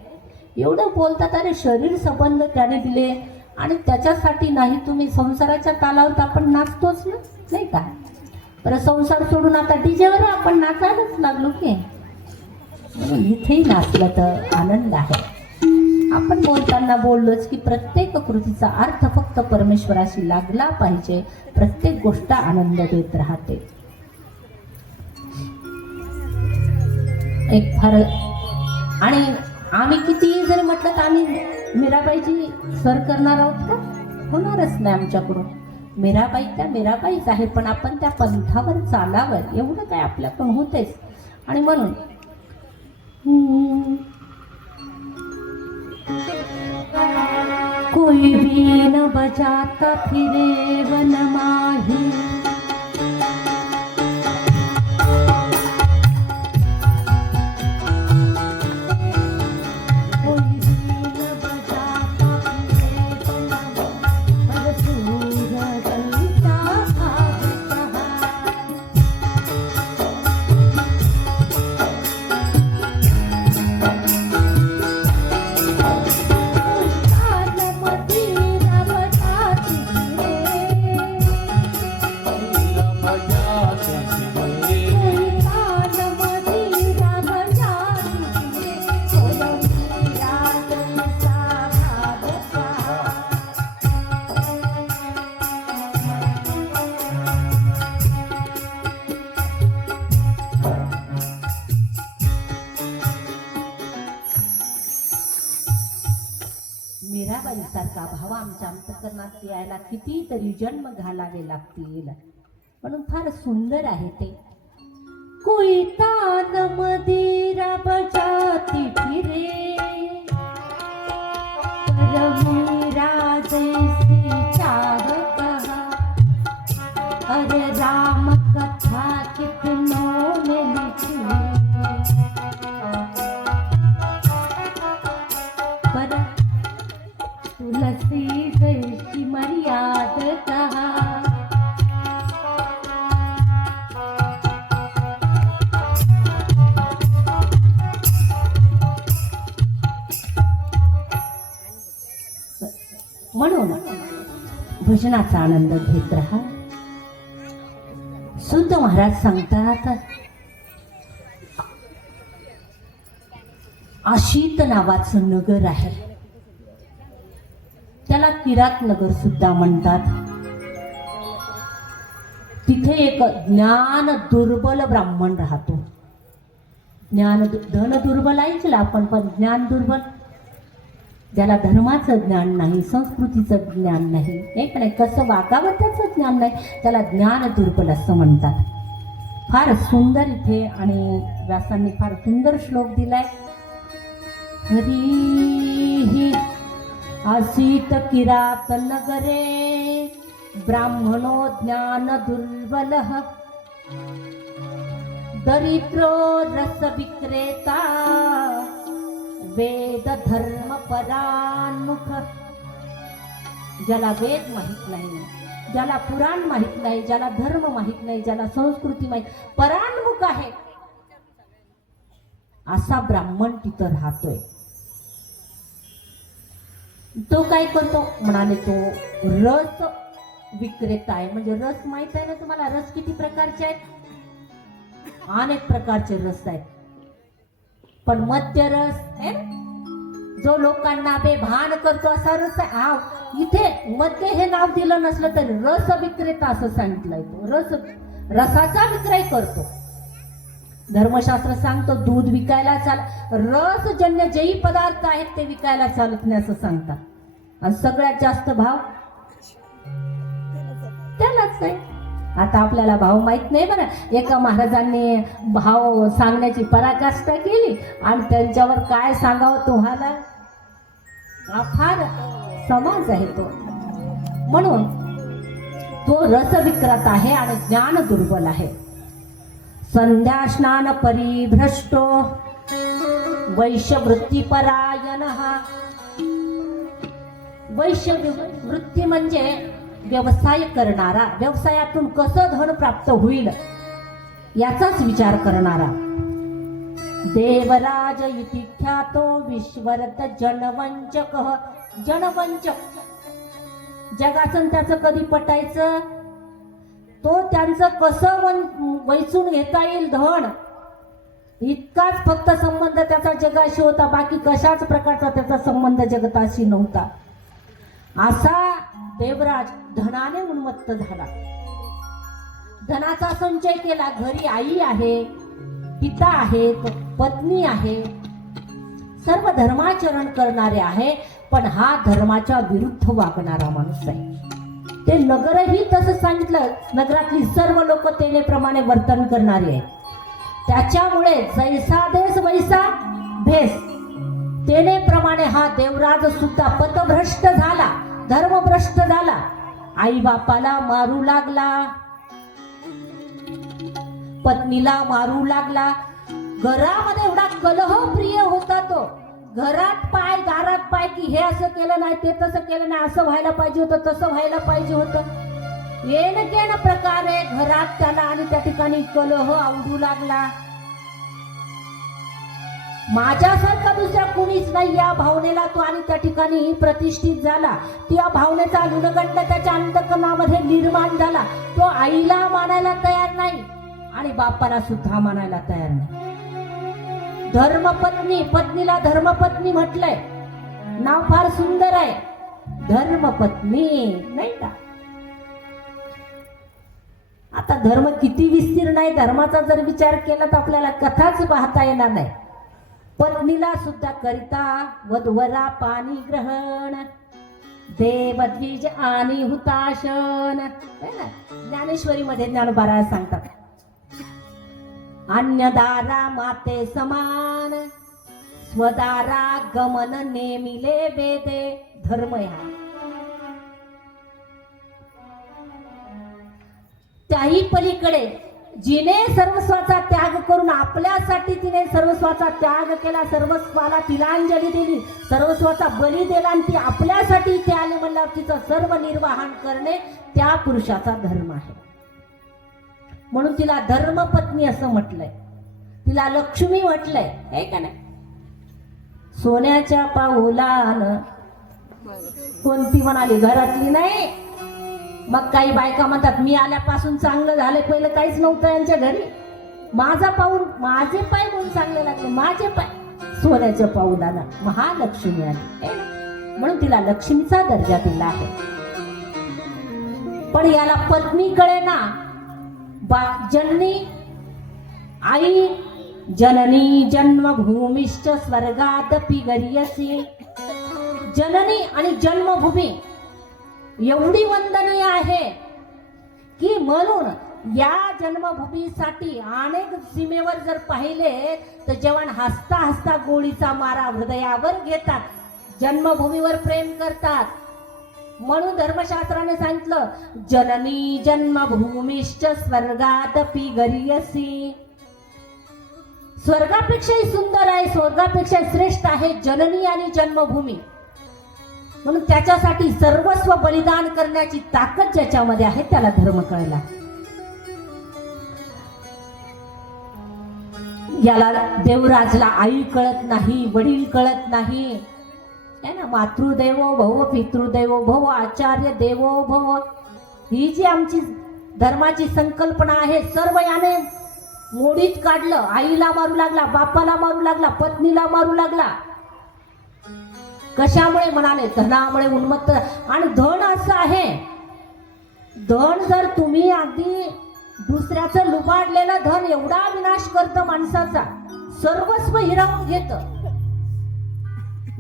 एवढं बोलतात अरे शरीर संबंध त्याने दिले आणि त्याच्यासाठी नाही तुम्ही संसाराच्या तालावर आपण नाचतोच ना नाही का. बरं संसार सोडून आता डीजेवर आपण नाचायलाच लागलो की, इथेही नाचलं तर आनंद आहे. आपण बोलताना बोललोच की प्रत्येक कृतीचा अर्थ फक्त परमेश्वराशी लागला पाहिजे, प्रत्येक गोष्ट आनंद देत राहते. एक फार आणि आम्ही कितीही जर म्हटलं तर आम्ही मीराबाईची सर करणार आहोत का, होणारच नाही आमच्याकडून. मीराबाई त्या मीराबाईच आहे, पण आपण त्या पंथावर चालावं एवढं काय आपल्याकडून होतेच. आणि म्हणून कोई भी न बजाता फिरे वन माही, कोई भी न बजाता फिरे वन माही, पर सूरज जलता भाग कहा. सारखा भाव आमच्या अंतःकरणात यायला कितीतरी जन्म घालावे लागतील, म्हणून फार सुंदर आहे ते. कोई तान मदिरा बजाती फिरे, पर मेरा जैसी चाह कहा, अरे राम कथा कितनों ने लिखी, पर तुलसी जैसी मर्याद कहा. म्हणून भजनाचा आनंद घेत राहा. सुद्ध महाराज सांगतात, आशीत नावाचं नगर आहे, त्याला किरात नगर सुद्धा म्हणतात. तिथे एक ज्ञान दुर्बल ब्राह्मण राहतो. धन दुर्बल ऐकलं आपण, पण ज्ञान दुर्बल, ज्याला धर्माचं ज्ञान नाही, संस्कृतीचं ज्ञान नाही, एक नाही कसं वागावं त्याचं ज्ञान नाही, त्याला ज्ञान दुर्बल असं म्हणतात. फार सुंदर इथे आणि व्यासांनी फार सुंदर श्लोक दिलाय. हरी आसीत किरात नगरे ब्राह्मणो ज्ञान दुर्बल, दरिद्रो रस विक्रेता वेद धर्म परान्मुख. ज्याला वेद माहित नाही, ज्याला पुराण माहित नाही, ज्याला धर्म माहित नाही, ज्याला संस्कृती माहित, परान्मुख आहे असा ब्राह्मण तिथं राहतोय. तो काय करतो म्हणाले, तो रस विक्रेता आहे. म्हणजे रस माहित आहे ना तुम्हाला, रस किती प्रकारचे आहेत? अनेक प्रकारचे रस आहेत, पण मद्य रस आहे जो लोकांना बेभान करतो असा रस आहे. हा इथे मद्य हे नाव दिलं नसलं तरी रस विक्रेता असं सांगितलंय. तो रसाचा विक्रय करतो. धर्मशास्त्र सांगतो दूध विकायला रसजन्य जेही पदार्थ आहेत ते विकायला चालत नाही असं सांगतात. आणि सगळ्यात जास्त भाव त्यालाच आहे. आता आपल्याला भाव माहित नाही बरं. एका महाराजांनी भाव सांगण्याची पराकाष्ठा केली आणि त्यांच्यावर काय सांगावं तुम्हाला, हा फार समाज आहे तो. म्हणून तो रसविक्रेता आहे आणि ज्ञान दुर्बल आहे. संध्या स्नान परिभ्रष्टो वैश्यवृत्तीपरायण. वैश्यवृत्ती म्हणजे व्यवसाय करणारा, व्यवसायातून कसं धन प्राप्त होईल याचाच विचार करणारा. देवराज इति ख्यातो विश्वरत जनवंचक. जनवंचक जगाचं त्याचं कधी पटायचं, तो त्यांचं कसं वैचून घेता येईल धन, इतकाच फक्त संबंध त्याचा जगाशी होता. बाकी कशाच प्रकारचा त्याचा संबंध जगताशी नव्हता. असा देवराज धनाने उन्मत्त झाला. धनाचा संचय केला. घरी आई आहे, पिता आहेत, पत्नी आहे, सर्व धर्माचरण करणारे आहे, पण हा धर्माच्या विरुद्ध वागणारा माणूस आहे. ते नगरही तसं सांगितलं, नगरातली सर्व लोक तेनेप्रमाणे वर्तन करणारे आहेत. त्याच्यामुळे जैसा देश वैसा भेस, तेनेप्रमाणे हा देवराज सुद्धा पथभ्रष्ट झाला, धर्मभ्रष्ट झाला. आई बापाला मारू लागला, पत्नीला मारू लागला. घरामध्ये एवढा कलह प्रिय होता तो. घरात पाय, दारात पाय, की हे असं केलं नाही, ते तसं केलं नाही, असं व्हायला पाहिजे होतं, तसं व्हायला पाहिजे होतं. येन प्रकारे घरात त्याला आणि त्या ठिकाणी कलह आवडू लागला. माझ्यासारखा दुसरा कुणीच नाही या भावनेला तो आणि त्या ठिकाणी प्रतिष्ठित झाला. त्या भावनेचा न्यूनगंड त्याच्या अंतःकरणामध्ये निर्माण झाला. तो आईला मानायला तयार नाही आणि बापाला सुद्धा मानायला तयार नाही. धर्मपत्नी, पत्नीला धर्मपत्नी म्हटलंय, नाव फार सुंदर आहे, धर्मपत्नी, नाही का? आता धर्म किती विस्तीर्ण आहे, धर्माचा जर विचार केला तर आपल्याला कथाच पाहता येणार नाही. पत्नीला सुद्धा करिता वधवरा पाणी ग्रहण, देवद्विज आणि हुताशन. है ना? ज्ञानेश्वरीमध्ये ज्ञानोबा सांगतात, अन्यदारा माते समान, स्वदारा गमन नेमिले वेदे. धर्म ह्या त्याही पलीकडे जिने सर्वस्वाचा त्याग करून आपल्यासाठी तिने सर्वस्वाचा त्याग केला, सर्वस्वाला तिलांजली दिली, सर्वस्वाचा बली दिला आणि ती आपल्यासाठी इथे आली म्हणल्यावर तिचं सर्व निर्वाहन करणे त्या पुरुषाचा धर्म आहे. म्हणून तिला धर्मपत्नी असं म्हटलंय, तिला लक्ष्मी म्हटलंय, हे का नाही? सोन्याच्या पाऊलान कोणती म्हणाली? घरातली नाही. मग काही बायका म्हणतात मी आल्यापासून चांगलं झालं, पहिलं काहीच नव्हतं यांच्या घरी, माझा पाऊल माझे पाय म्हणून चांगले लागले, माझे पाय सोन्याच्या पाऊलानं महालक्ष्मी आली. म्हणून तिला लक्ष्मीचा दर्जा दिला आहे. पण याला पत्नीकडे ना जननी आई जननी जन्मभूमिश्च स्वर्गादपि गरीयसी. जननी आणि जन्मभूमी एवढी वंदनीय आहे की म्हणून या जन्मभूमीसाठी अनेक सीमेवर जर पाहिले तर जवान हसता हसता गोळीचा मारा हृदयावर घेतात, जन्मभूमीवर प्रेम करतात. म्हणून धर्मशास्त्राने सांगितलं, जननी जन्मभूमिश्च स्वर्गादपि गरीयसी. स्वर्गापेक्षाही सुंदर आहे, स्वर्गापेक्षा श्रेष्ठ आहे जननी आणि जन्मभूमी. म्हणून त्याच्यासाठी सर्वस्व बलिदान करण्याची ताकद ज्याच्यामध्ये आहे त्याला धर्म कळला. याला देवराजला आई कळत नाही, वडील कळत नाही, है ना? मातृदेवो भव, पितृदेवो भव, आचार्य देवो भव, ही जी आमची धर्माची संकल्पना आहे सर्व याने मोडीत काढलं. आईला मारू लागला, बापाला मारू लागला, पत्नीला मारू लागला. कशामुळे? म्हणाले धनामुळे उन्मत्त. आणि धन असं आहे, धन जर तुम्ही अगदी दुसऱ्याचं लुबाडलेलं धन एवढा विनाश करतं माणसाचा, सर्वस्व हिरावून घेत.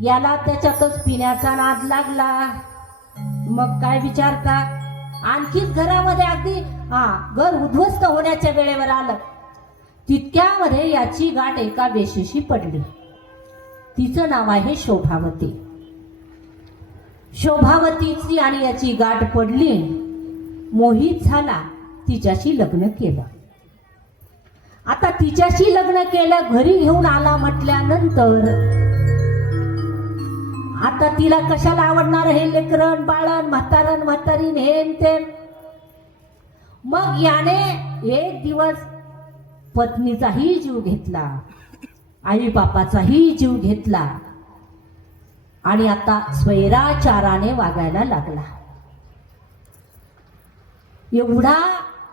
याला त्याच्यातच पिण्याचा नाद लागला. मग काय विचारता? आणखीच घरामध्ये अगदी घर उद्ध्वस्त होण्याच्या वेळेवर आलं. तितक्यामध्ये याची गाठ एका वेशीशी पडली. तिचं नाव आहे शोभावती. शोभावतीची आणि याची गाठ पडली, मोहित झाला, तिच्याशी लग्न केलं. आता तिच्याशी लग्न केलं, घरी घेऊन आला म्हटल्यानंतर आता तिला कशाला आवडणार हे लेकरण बाळण, म्हातारण म्हातारीन, हे ते. मग याने एक दिवस पत्नीचाही जीव घेतला, आई बापाचाही जीव घेतला आणि आता स्वैराचाराने वागायला लागला. एवढा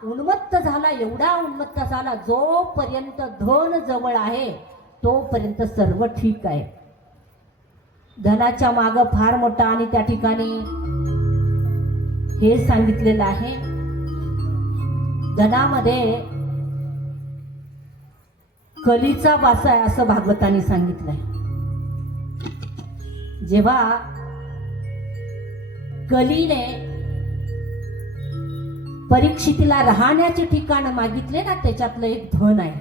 उन्मत्त झाला, एवढा उन्मत्त झाला, जोपर्यंत धन जवळ आहे तोपर्यंत सर्व ठीक आहे. धनाच्या माग फार मोठा आणि त्या ठिकाणी हे सांगितलेलं आहे, धनामध्ये कलीचा वास आहे असं भागवतांनी सांगितलंय. जेव्हा कलीने परीक्षितीला राहण्याचे ठिकाण मागितले ना, त्याच्यातलं एक धन आहे,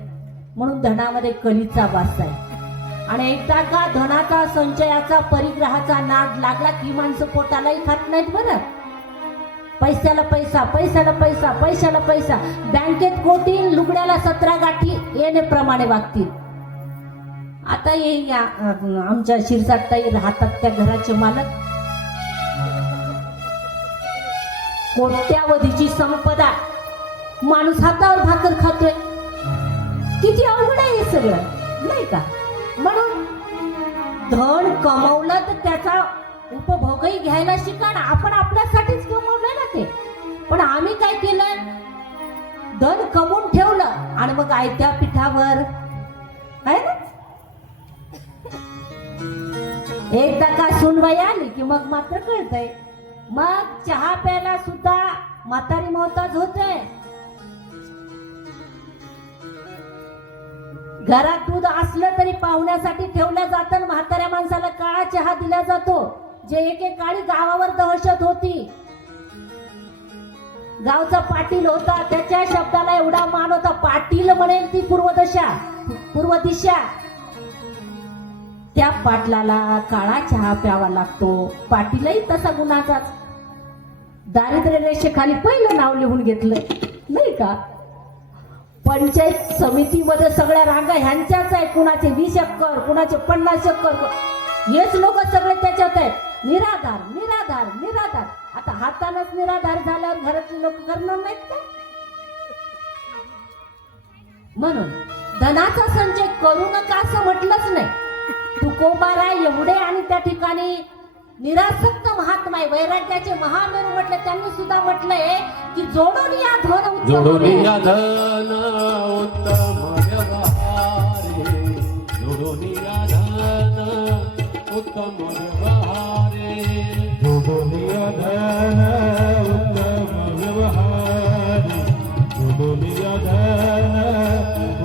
म्हणून धनामध्ये कलीचा वास आहे. आणि एकदा का धनाचा संचयाचा परिग्रहाचा नाद लागला की माणसं पोटालाही खात नाहीत बरं. पैशाला पैसा, पैशाला पैसा, पैशाला पैसा, बँकेत कोटी, लुगड्याला 17 गाठी येण्याप्रमाणे वागतील. आता हे आमच्या शिरसाट ताई राहतात त्या घराचे मालक, कोट्यावधीची संपदा, माणूस हातावर भाकर खातोय. किती अवघड आहे हे सगळं, नाही का? म्हणून धन कमवलं तर त्याचा उपभोगही घ्यायला शिका ना. आपण आपल्यासाठीच कमवलंय ना ते. पण आम्ही काय केलं, धन कमवून ठेवलं आणि मग आयत्या पिठावर आहे ना. एकदा का सुनबाई आली की मग मात्र कळतंय. मग चहा प्यायला सुद्धा म्हातारी मोहताज होते. घरात दूध असलं तरी पाहुण्यासाठी ठेवलं जातं, म्हाताऱ्या माणसाला काळा चहा दिला जातो जे एकेकाळी गावावर दहशत होती, गावचा पाटील होता, त्याच्या शब्दाला एवढा मान होता. पाटील म्हणेल ती पूर्व दिशा. त्या पाटलाला काळा चहा प्यावा लागतो. पाटीलही तसा गुन्हाचाच. दारिद्र्य रेषेखाली पहिलं नाव लिहून घेतलं नाही का. पंचायत समितीमध्ये सगळ्या रांगा ह्यांच्याच आहे. कुणाचे 20 एकर, कुणाचे 50 एकर, हेच लोक सगळे त्याच्यात आहेत. निराधार निराधार निराधार. आता हातानच निराधार झाल्यावर घरातले लोक करणार नाहीत का. म्हणून धनाचा संचय करू नका असं म्हटलंच नाही. तुकोबाराय एवढे आणि त्या ठिकाणी निरासक्त महात्मा वैराग्याचे महामेरू म्हटलं. त्यांनी सुद्धा म्हटलंय की जोडून या धन जोडून उत्तम या धन उत्तम व्यवहारे, जोडून या धन उत्तम व्यवहारे, जोडून या धन उत्तम व्यवहारे, जोडून या धन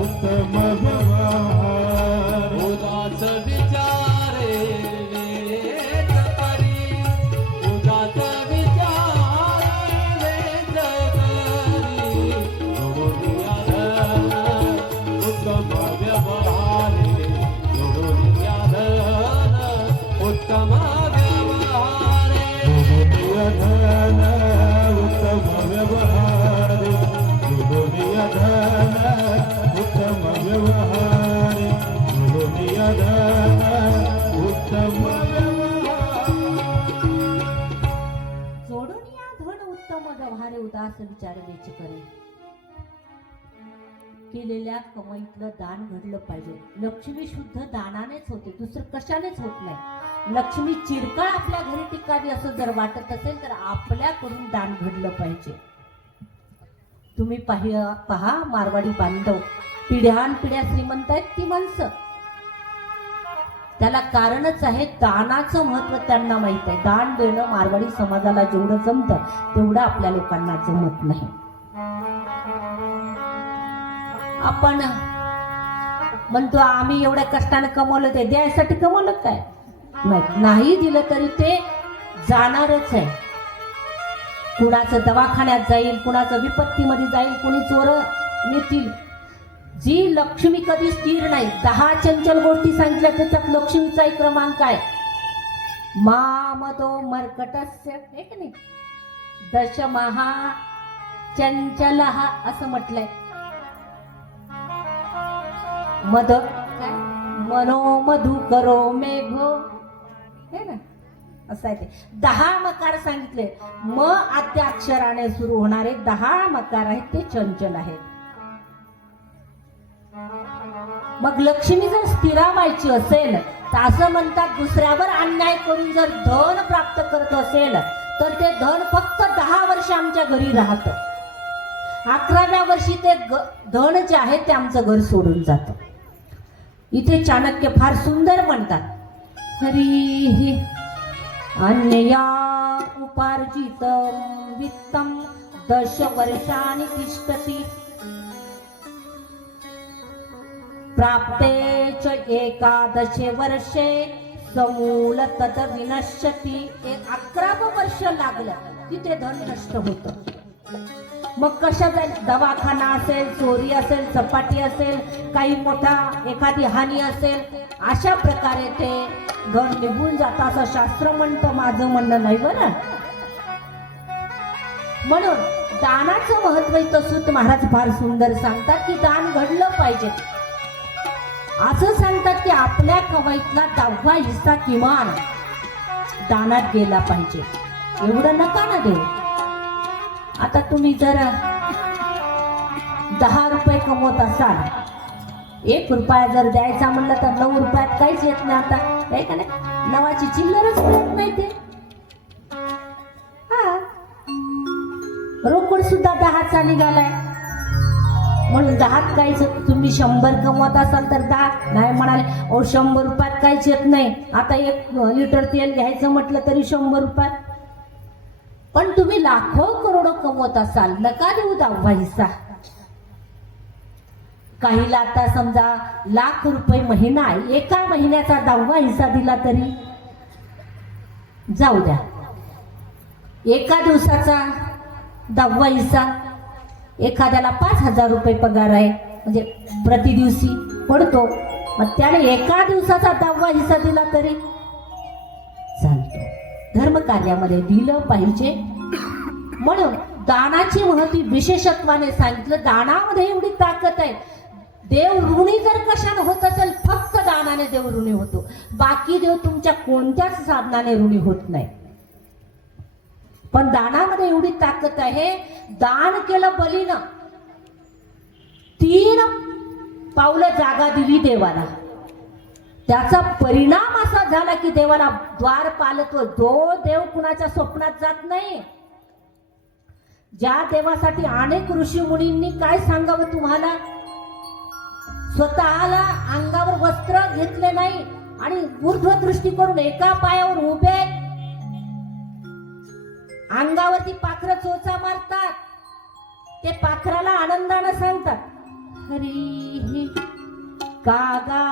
उत्तम व्यवहारे. उदास विचारे वेद परी, उदास विचारे वेद परी, जोडून या धन उत्तम व्यवहारे, जोडून या धन उत्तम व्यवहारे. जोडून या धन उत्तम व्यवहारे, जोडून या धन उत्तम व्यवहारे, जोडून या धन उत्तम व्यवहारे. जोडून या धन उत्तम व्यवहारे, उदास विचार वेच करे. केलेल्या कमाईतलं दान घडलं पाहिजे. लक्ष्मी शुद्ध दानानेच होते, दुसरं कशानेच होत नाही. लक्ष्मी चिरकाळ आपल्या घरी टिकावी असं जर वाटत असेल तर आपल्याकडून दान घडलं पाहिजे. तुम्ही पहा मारवाडी बांधव पिढ्यानपिढ्या श्रीमंत आहेत ती माणसं. त्याला कारणच आहे दानाचं महत्व त्यांना माहित आहे. दान देणं मारवाडी समाजाला जेवढं जमतं तेवढं आपल्या लोकांना जमत नाही. आपण म्हणतो आम्ही एवढ्या कष्टाने कमवलं, ते द्यायसाठी कमवलं काय. नाही दिलं तरी ते जाणारच आहे. कुणाचं दवाखान्यात जाईल, कुणाचं विपत्तीमध्ये जाईल, कुणी चोर नेतील. जी लक्ष्मी कधी स्थिर नाही. 10 चंचल गोष्टी सांगितल्या त्याच्यात लक्ष्मीचा एक क्रमांक आहे. मामदो मर्कटस्य, हे की नाही, दशमहा चंचलहा असं म्हटलंय. मद काय मनो मधु करो मेघो, हे ना असं आहे ते. 10 मकार सांगितले. म आद्या अक्षराने सुरू होणारे 10 मकार आहेत ते चंचल आहेत. मग लक्ष्मी जर स्थिरावायची असेल तर असं म्हणतात दुसऱ्यावर अन्याय करून जर धन प्राप्त करत असेल तर ते धन फक्त 10 वर्ष आमच्या घरी राहतं. 11व्या वर्षी ते धन जे आहे ते आमचं घर सोडून जातं. इथे चाणक्य फार सुंदर म्हणतात, हरी अन्यया उपार्जितं वित्तं 10 वर्षाणि तिष्ठति, प्राप्ते च 11 वर्षे समूल तद विनश्यति. 11वं वर्ष लागलं की ते धन नष्ट होतं. मग कशा जाईल, दवाखाना असेल, चोरी असेल, चपाटी असेल, काही मोठा एखादी हानी असेल, अशा प्रकारे ते धन निघून जातं असं शास्त्र म्हणतं. माझं म्हणणं नाही बरं. म्हणून दानाचं महत्व इथं सूत महाराज फार सुंदर सांगतात की दान घडलं पाहिजे. असं सांगतात की आपल्या कमाईतला 10वा हिस्सा किमान दानात गेला पाहिजे. एवढं नका ना देऊ. आता तुम्ही जर 10 रुपये कमवत असाल, 1 रुपया जर द्यायचा म्हणलं तर 9 रुपयात काहीच येत नाही. आता काय का नाही, नवाची चिल्लरच मिळत नाही ते. हा रोकड सुद्धा 10चा निघालाय. म्हणून 10त काहीच. तुम्ही 100 कमवत असाल तर 10 नाही म्हणाले, ओ 100 रुपयात काहीच येत नाही. आता 1 लिटर तेल घ्यायचं म्हटलं तरी 100 रुपयात. पण तुम्ही लाखो करोडो कमवत असाल, नका देऊ 10वा हिस्सा. काहीला आता समजा लाख रुपये महिना, एका महिन्याचा 10वा हिस्सा दिला तरी जाऊ द्या, एका दिवसाचा 10वा हिस्सा एखाद्याला 5,000 रुपये पगार आहे, म्हणजे प्रति दिवशी पडतो, मग त्याने एका दिवसाचा 10वा हिस्सा दिला तरी चालतो. धर्म कार्यामध्ये दिलं पाहिजे. म्हणून दानाची महती विशेषत्वाने सांगितलं. दानामध्ये एवढी ताकद आहे. देव ऋणी जर कशाने होत असेल, फक्त दानाने देव ऋणी होतो. बाकी देव तुमच्या कोणत्याच साधनाने ऋणी होत नाही. पण दानामध्ये एवढी ताकद आहे. दान केलं बलीनं, 3 पावलं जागा दिली देवाला. त्याचा परिणाम असा झाला की देवाला द्वार पालतो. जो देव कुणाच्या स्वप्नात जात नाही. ज्या देवासाठी अनेक ऋषी मुनींनी काय सांगावं तुम्हाला, स्वतःला अंगावर वस्त्र घेतले नाही आणि ऊर्ध्व दृष्टी करून एका पायावर उभे, अंगावरती पाखरं चोचा मारतात. ते पाखराला आनंदानं सांगतात, हरी कागा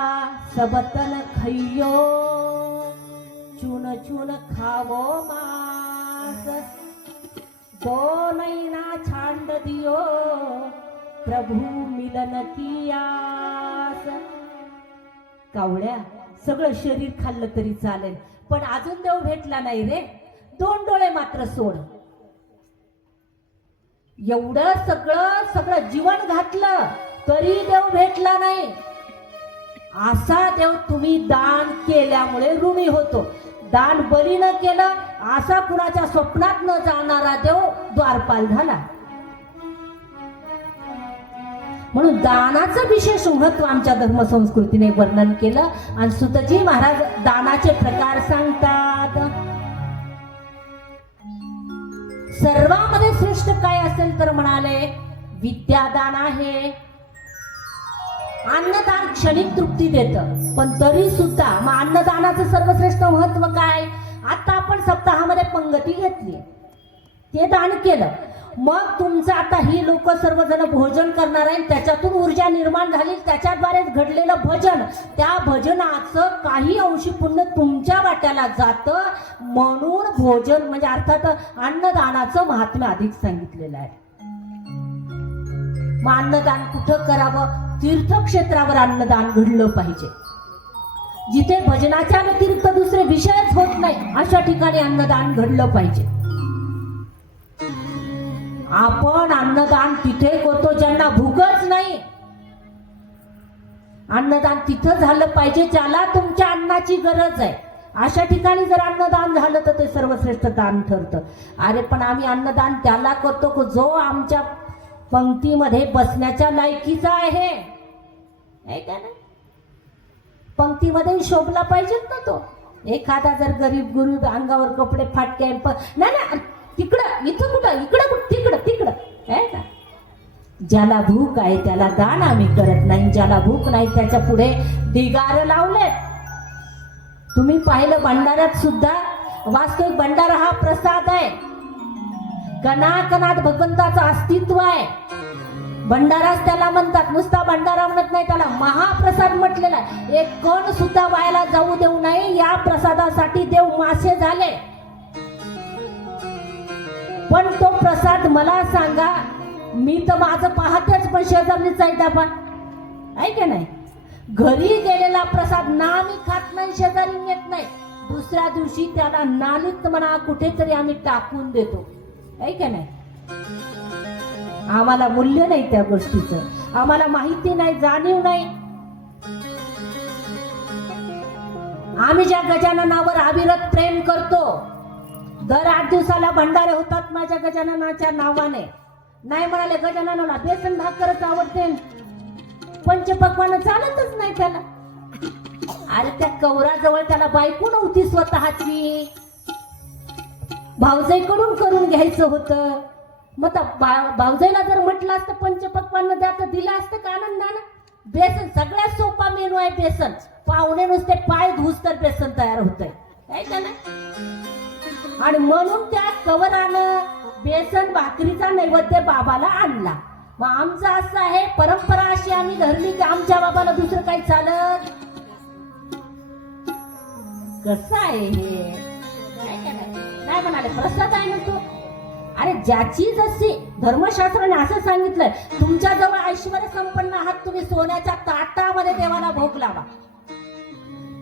सबतन खैयो, चून चून खावो मास, दो नैना छांड दियो, प्रभू मिलन कियास. कावळ्या, सगळं शरीर खाल्लं तरी चालेल, पण अजून देव भेटला नाही रे. 2 डोळे मात्र सोड. एवढं सगळं जीवन घातलं तरी देव भेटला नाही. असा देव तुम्ही दान केल्यामुळे ऋणी होतो. दान बलीनं केलं, असा कुणाच्या स्वप्नात न जाणारा देव द्वारपाल झाला. म्हणून दानाचं विशेष महत्व आमच्या धर्मसंस्कृतीने वर्णन केलं. आणि सुतजी महाराज दानाचे प्रकार सांगतात. सर्वांमध्ये श्रेष्ठ काय असेल तर म्हणाले विद्यादान आहे. अन्नदान क्षणिक तृप्ती देतं, पण तरी सुद्धा मग अन्नदानाचं सर्वश्रेष्ठ महत्व काय. आता आपण सप्ताहामध्ये पंगती घेतली, ते दान केलं. मग तुमचं आता ही लोक सर्वजण भोजन करणार आहे, त्याच्यातून ऊर्जा निर्माण झाली, त्याच्याद्वारे घडलेलं भजन, त्या भजनाचं काही अंशी पुण्य तुमच्या वाट्याला जातं. म्हणून भोजन म्हणजे अर्थात अन्नदानाचं महात्म्य अधिक सांगितलेलं आहे. मग अन्नदान कुठं करावं. तीर्थक्षेत्रावर अन्नदान घडलं पाहिजे. जिथे भजनाच्या व्यतिरिक्त दुसरे विषयच होत नाही, अशा ठिकाणी अन्नदान घडलं पाहिजे. आपण अन्नदान तिथे करतो ज्यांना भूकच नाही. अन्नदान तिथं झालं पाहिजे ज्याला तुमच्या अन्नाची गरज आहे. अशा ठिकाणी जर अन्नदान झालं तर ते सर्वश्रेष्ठ दान ठरतं. अरे पण आम्ही अन्नदान त्याला करतो जो आमच्या पंक्तीमध्ये बसण्याच्या लायकीचा आहे का नाही. पंक्तीमध्ये शोभला पाहिजेत ना तो. एखादा जर गरीब गुरु अंगावर कपडे फाटके नाही, तिकडं इथं कुठं, इकडं तिकडं तिकडं आहे का. ज्याला भूक आहे त्याला दान आम्ही करत नाही. ज्याला भूक नाही त्याच्या पुढे ढिगार लावलेत. तुम्ही पाहिलं भंडाऱ्यात सुद्धा, वास्तविक भंडारा हा प्रसाद आहे. कणाकणात भगवंताचं अस्तित्व आहे. भंडाराच त्याला म्हणतात. नुसता भंडारा म्हणत नाही, त्याला महाप्रसाद म्हटलेला आहे. एक कण सुद्धा वायाला जाऊ देऊ नये, या प्रसादासाठी देव मासे झाले. पण तो प्रसाद मला सांगा, मी तर माझं पाहतेच, पण शेजारणीचा डबा आहे का नाही. घरी गेलेला प्रसाद ना मी खात नाही, शेजारी नेत नाही. दुसऱ्या दिवशी त्याला नालीत म्हणा कुठेतरी आम्ही टाकून देतो, आहे का नाही. आम्हाला मूल्य नाही त्या गोष्टीचं, आम्हाला माहिती नाही, जाणीव नाही. आम्ही ज्या गजाननावर अविरत प्रेम करतो, दर 8 दिवसाला भंडारे होतात माझ्या गजाननाच्या नावाने. नाही म्हणाले गजाननाला बेसन भाकरच आवडते, पंचपक्वान चालतच नाही त्याला. अरे त्या कौराजवळ त्याला बायको नव्हती स्वतःची, भाऊजाईकडून करून घ्यायचं होतं. मग भाऊजाईला जर म्हटलं असतं पंचपक्वान द्या तर दिलं असतं का आनंदानं. बेसन सगळ्यात सोपा मेनू आहे बेसन. पाहुणे नुसते पाय धुस तर बेसन तयार होतंय, आहे का नाही. आणि म्हणून त्या कवरानं बेसन भाकरीचा नैवेद्य बाबाला आणला. मग आमचं असं आहे, परंपरा अशी आम्ही धरली की आमच्या बाबाला दुसरं काही चालत. कसं आहे हे. नाही म्हणाले प्रसाद आहे ना तो. अरे ज्याची जशी धर्मशास्त्राने असं सांगितलंय, तुमच्या जवळ ऐश्वर संपन्न आहात, तुम्ही सोन्याच्या ताटामध्ये देवाला भोग लावा.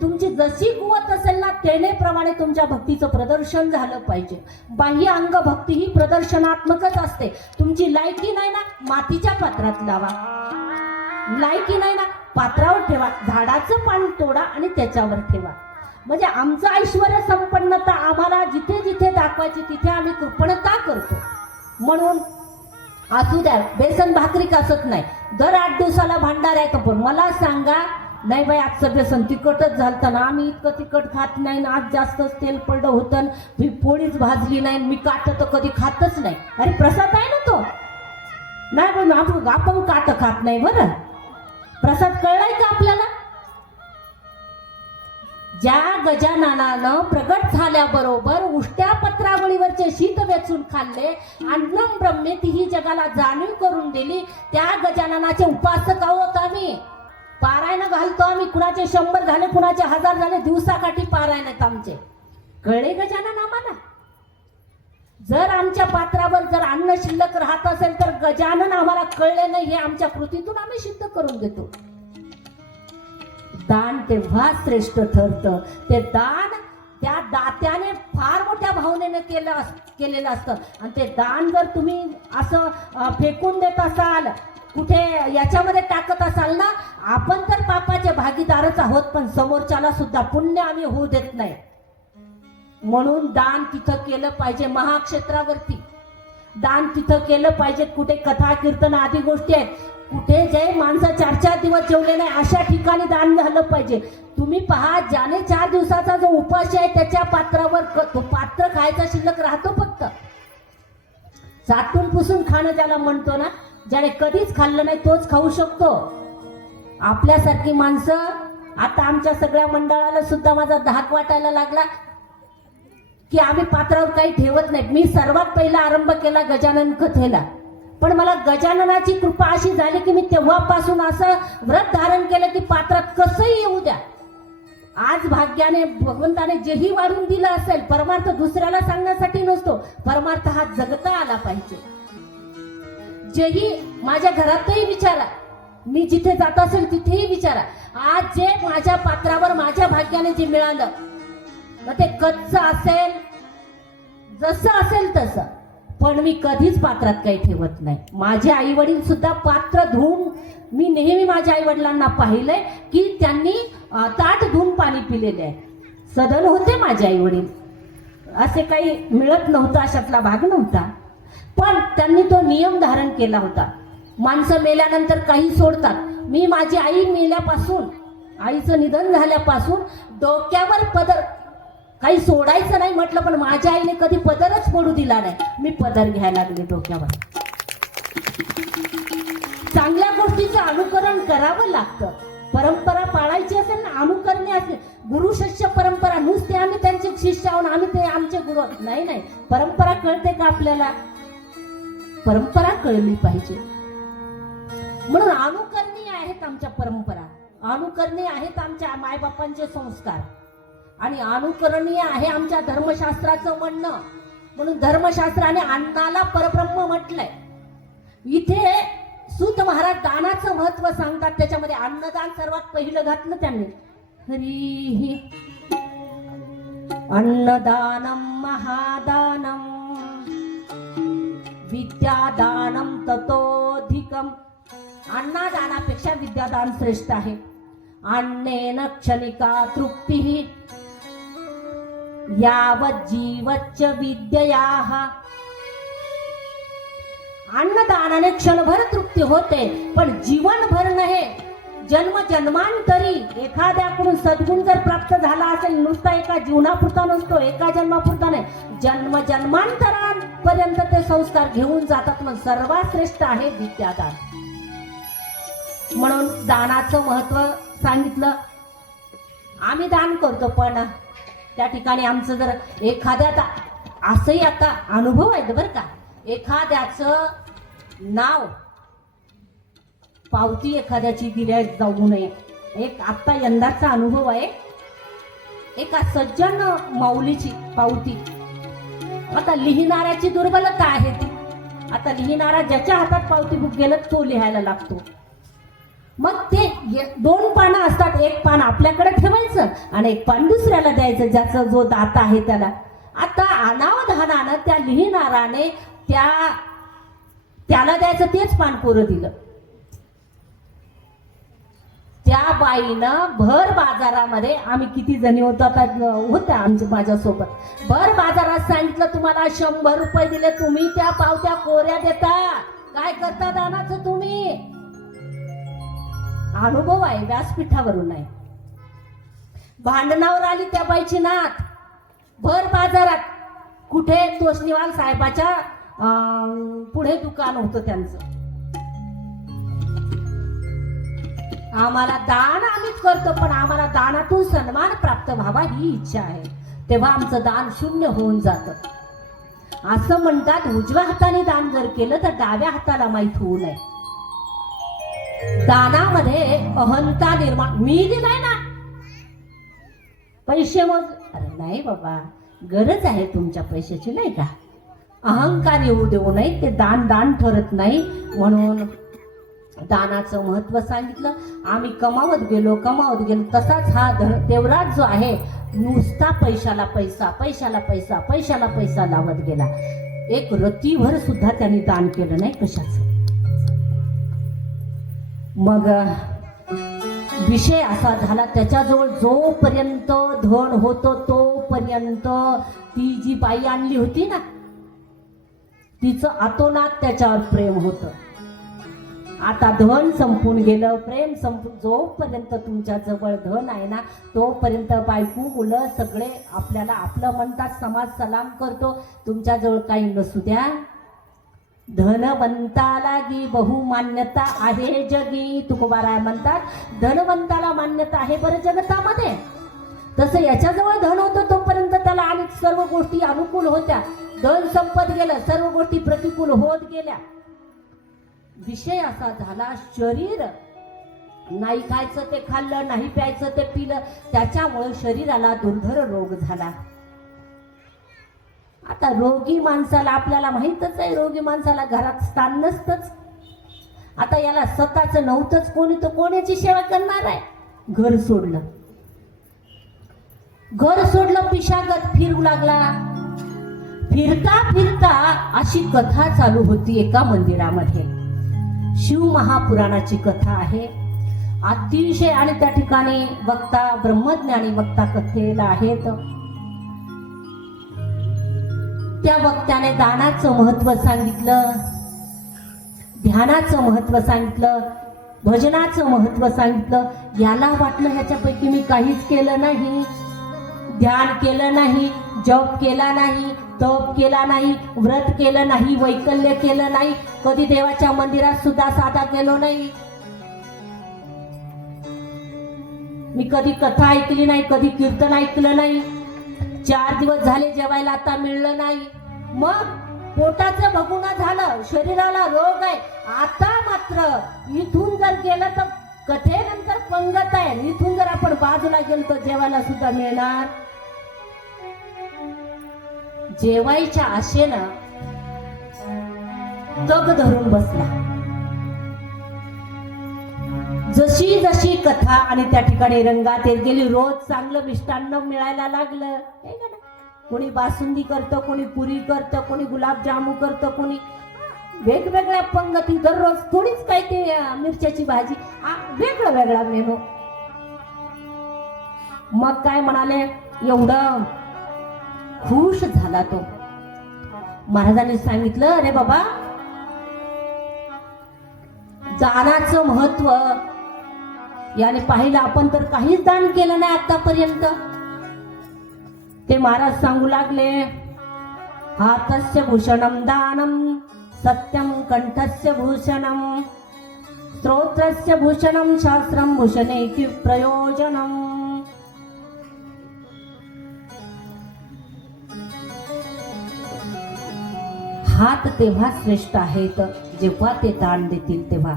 तुमची जशी कुवत असेल ना तेनेप्रमाणे तुमच्या भक्तीचं प्रदर्शन झालं पाहिजे. बाह्य अंग भक्ती ही प्रदर्शनात्मकच असते. तुमची लायकी नाही ना मातीच्या पात्रात लावा, लायकी नाही ना पात्रावर ठेवा, झाडाचं पान तोडा आणि त्याच्यावर ठेवा. म्हणजे आमचं ऐश्वर संपन्नता आम्हाला जिथे जिथे दाखवायची तिथे आम्ही कृपणता करतो. म्हणून असू द्या बेसन भाकरी कसत नाही, दर 8 दिवसाला भांडार आहे. पण मला सांगा, नाही बाई आजचं बेसन तिखटच झालं ना, आम्ही इतकं तिखट खात नाही ना, आज जास्तच तेल पडलं होतं, मी पोळीच भाजली नाही, मी काट तर कधी खातच नाही. अरे प्रसाद आहे ना तो. नाही बाई आपण काट खात नाही. बरं प्रसाद कळलाय का आपल्याला? ज्या गजाननानं प्रगट झाल्याबरोबर उष्ट्या पत्रावळीवरचे शीत वेचून खाल्ले, अन्नम ब्रह्मेती ही जगाला जाणीव करून दिली, त्या गजाननाचे उपासक आहोत आम्ही. पारायण घालतो आम्ही, कुणाचे 100 झाले, कुणाचे 1000 झाले, दिवसाकाठी पारायण आहेत आमचे. कळले गजानन आम्हाला? जर आमच्या पात्रावर जर अन्न शिल्लक राहत असेल तर गजानन आम्हाला कळले नाही हे आमच्या कृतीतून आम्ही सिद्ध करून देतो. दान तेव्हा श्रेष्ठ ठरतं. ते दान त्या दात्याने फार मोठ्या भावनेने केलेलं असतं. आणि ते दान जर तुम्ही असं फेकून देत असाल, कुठे याच्यामध्ये टाकत असाल ना, आपण तर पापाचे भागीदारच आहोत, पण समोरच्याला सुद्धा पुण्य आम्ही होऊ देत नाही. म्हणून दान तिथं केलं पाहिजे. महाक्षेत्रावरती दान तिथं केलं पाहिजे. कुठे कथा कीर्तन आदी गोष्टी आहेत, कुठे जे माणसं 4-4 दिवस जेवले नाही अशा ठिकाणी दान झालं पाहिजे. तुम्ही पहा, ज्याने 4 दिवसाचा जो उपास आहे त्याच्या पात्रावर तो पात्र खायचा शिल्लक राहतो. फक्त चाटून पुसून खाणं ज्याला म्हणतो ना, ज्याने कधीच खाल्लं नाही तोच खाऊ शकतो. आपल्यासारखी माणसं, आता आमच्या सगळ्या मंडळाला सुद्धा माझा धाक वाटायला लागला की आम्ही पात्रावर काही ठेवत नाही. मी सर्वात पहिला आरंभ केला गजानन कथेला, पण मला गजाननाची कृपा अशी झाली की मी तेव्हापासून असं व्रत धारण केलं की पात्रात कसंही येऊ द्या. आज भाग्याने भगवंताने जेही वाढून दिलं असेल, परमार्थ दुसऱ्याला सांगण्यासाठी नसतो, परमार्थ हा जगता आला पाहिजे. जेही माझ्या घरातही विचारा, मी जिथे जात असेल तिथेही विचारा, आज जे माझ्या पात्रावर माझ्या भाग्याने जे मिळालं, मग ते कच्चं असेल, जसं असेल तसं, पण मी कधीच पात्रात काही ठेवत नाही. माझे आई वडील सुद्धा पात्र धुवून, मी नेहमी माझ्या आई वडिलांना पाहिलंय की त्यांनी ताट धुवून पाणी पिलेले आहे. सदन होते माझे आई वडील, असे काही मिळत नव्हतं, अशातला भाग नव्हता, पण त्यांनी तो नियम धारण केला होता. माणसं मेल्यानंतर काही सोडतात. मी माझी आई मेल्यापासून, आईचं निधन झाल्यापासून डोक्यावर पदर काही सोडायचं नाही म्हटलं, पण माझ्या आईने कधी पदरच पडू दिला नाही. मी पदर घ्यायला लागले डोक्यावर. चांगल्या गोष्टीचं अनुकरण करावं लागतं. परंपरा पाळायची असेल ना, अनुकरणे असेल, गुरु शिष्य परंपरा, नुसते आम्ही त्यांचे शिष्य आहोत, आम्ही ते आमचे गुरु, नाही. परंपरा कळते का आपल्याला? परंपरा कळली पाहिजे. म्हणून अनुकरणीय आहेत आमच्या परंपरा, अनुकरणीय आहेत आमच्या मायबापांचे संस्कार, आणि अनुकरणीय आहे आमच्या धर्मशास्त्राचं म्हणणं. म्हणून धर्मशास्त्राने अन्नाला परब्रह्म म्हटलंय. इथे सूत महाराज दानाचं महत्व सांगतात, त्याच्यामध्ये अन्नदान सर्वात पहिलं घातलं त्यांनी. हरी अन्नदानम महादानम विद्यादानम ततोधिकम. अन्नदानापेक्षा विद्यादान श्रेष्ठ आहे. अन्नेन क्षणिका तृप्ती यावत् जीवच्च विद्ययाः. अन्नदानाने क्षणभर तृप्ती होते, पण जीवनभर नव्हे, जन्म जन्मांतरी. एखाद्याकडून सद्गुण जर प्राप्त झाला असेल, नुसता एका जीवनापुरता नसतो, एका जन्मापुरता नाही, जन्म जन्मांतरापर्यंत ते संस्कार घेऊन जातात. मग सर्वात श्रेष्ठ आहे विद्यादान. म्हणून दानाचं महत्व सांगितलं. आम्ही दान करतो, पण त्या ठिकाणी आमचं जर एखाद्यात असंही आता अनुभव आहेत बरं का, एखाद्याचं नाव पावती एखाद्याची गिऱ्हाईक जाऊ नये. एक आत्ता यंदाचा अनुभव आहे. एका सज्जन माऊलीची पावती. आता लिहिणाऱ्याची दुर्बलता आहे ती. आता लिहिणारा ज्याच्या हातात पावती बुक गेलं तो लिहायला लागतो. मग ते 2 पानं असतात, एक पान आपल्याकडे ठेवायचं आणि एक पान दुसऱ्याला द्यायचं, ज्याचा जो दाता आहे त्याला. आता अनावधानानं त्या लिहिणाराने त्याला द्यायचं तेच पान कोरं दिलं. त्या बाईनं भर बाजारामध्ये, आम्ही किती जणी होत्या माझ्यासोबत, भर बाजारात सांगितलं तुम्हाला 100 रुपये दिले, तुम्ही त्या पावत्या कोऱ्या देता, काय करता दानाचं तुम्ही? अनुभव आहे, व्यासपीठावरून आहे. भांडणावर आली त्या बाईची नात. भर बाजारात कुठे तोष्णीवाल साहेबाच्या पुढे दुकान होतं त्यांचं. आम्हाला दान आम्हीच करतो, पण आम्हाला दानातून सन्मान प्राप्त व्हावा ही इच्छा आहे. तेव्हा आमचं दान शून्य होऊन जातं. असं म्हणतात, उजव्या हाताने दान जर केलं तर डाव्या हाताला माहीत होऊ नये. दानामध्ये अहंता निर्माण, मी दिलाय ना पैसे मग, अरे नाही बाबा, गरज आहे तुमच्या पैशाची नाही का. अहंकार येऊ देऊ नये, ते दान ठरत नाही. म्हणून दानाचं महत्व सांगितलं. आम्ही कमावत गेलो. तसाच हा देवराज जो आहे नुसता पैशाला पैसा लावत गेला. एक रतीभर सुद्धा त्यांनी दान केलं नाही कशाचं. मग विषय असा झाला, त्याच्याजवळ जोपर्यंत धन होतं तोपर्यंत ती जी बाई आणली होती ना, तिचं आतोनात त्याच्यावर प्रेम होतं. आता धन संपून गेलं, प्रेम संपून, जोपर्यंत तुमच्या जवळ धन आहे ना तोपर्यंत बायको मुलं सगळे आपल्याला आपलं म्हणतात, समाज सलाम करतो. तुमच्याजवळ काही नसू द्या, धनवंताला गी बहुमान्यता आहे जगी. तुकोबाराय म्हणतात, धनवंताला मान्यता आहे बरं जगतामध्ये. तसं याच्याजवळ धन होतं तोपर्यंत त्याला आणि सर्व गोष्टी अनुकूल होत्या. धन संपत गेलं, सर्व गोष्टी प्रतिकूल होत गेल्या. विषय असा झाला, शरीर नाही खायचं ते खाल्लं, नाही प्यायचं ते पिलं, त्याच्यामुळे शरीराला दुर्धर रोग झाला. आता रोगी माणसाला आपल्याला माहीतच आहे, रोगी माणसाला घरात स्थान नसतंच. आता याला स्वतःच नव्हतंच कोणी, तर कोणाची सेवा करणार आहे. घर सोडलं पिशागत फिरू लागला. फिरता अशी कथा चालू होती एका मंदिरामध्ये. शिव महापुराणाची कथा आहे अतिशय. आणि त्या ठिकाणी वक्ता ब्रह्मज्ञानी वक्ता कथेला आहेत. त्या वक्त्याने दानाचं महत्व सांगितलं, ध्यानाचं महत्व सांगितलं, भजनाचं महत्व सांगितलं. याला वाटलं ह्याच्यापैकी मी काहीच केलं नाही, ध्यान केलं नाही, जप केला नाही, तप केला नाही, व्रत केलं नाही, वैकल्य केलं नाही, कधी देवाच्या मंदिरात सुद्धा साधा गेलो नाही, मी कधी कथा ऐकली नाही, कधी कीर्तन ऐकलं नाही, 4 दिवस झाले जेवायला आता मिळलं नाही. मग पोटाचं बघून झालं, शरीराला रोग आहे. आता मात्र इथून जर गेलं तर कथेनंतर पंगत आहे, इथून जर आपण बाजूला गेलो तर जेवायला सुद्धा मिळणार. जेवायच्या आशेनं तग धरून बसला. जशी कथा आणि त्या ठिकाणी रंगात येत गेली. रोज चांगलं मिष्टान्न मिळायला लागलं. कोणी बासुंदी करतं, कोणी पुरी करतं, कोणी गुलाबजामू करतं, कोणी वेगवेगळ्या पंगती. दररोज थोडीच काय ते मिरच्याची भाजी, वेगळा मेनू. मग काय म्हणाले, एवढं खुश झाला तो. महाराजांनी सांगितलं, अरे बाबा, दानाचं महत्व याने पाहिलं. आपण तर काहीच दान केलं नाही आतापर्यंत. ते महाराज सांगू लागले, हातस्य भूषणम दानम, सत्यम कंठस्य भूषणम, स्तोत्रस्य भूषणम, शास्त्रम भूषणे की प्रयोजनम. हात तेव्हा श्रेष्ठ आहेत जेव्हा ते दान देतील तेव्हा.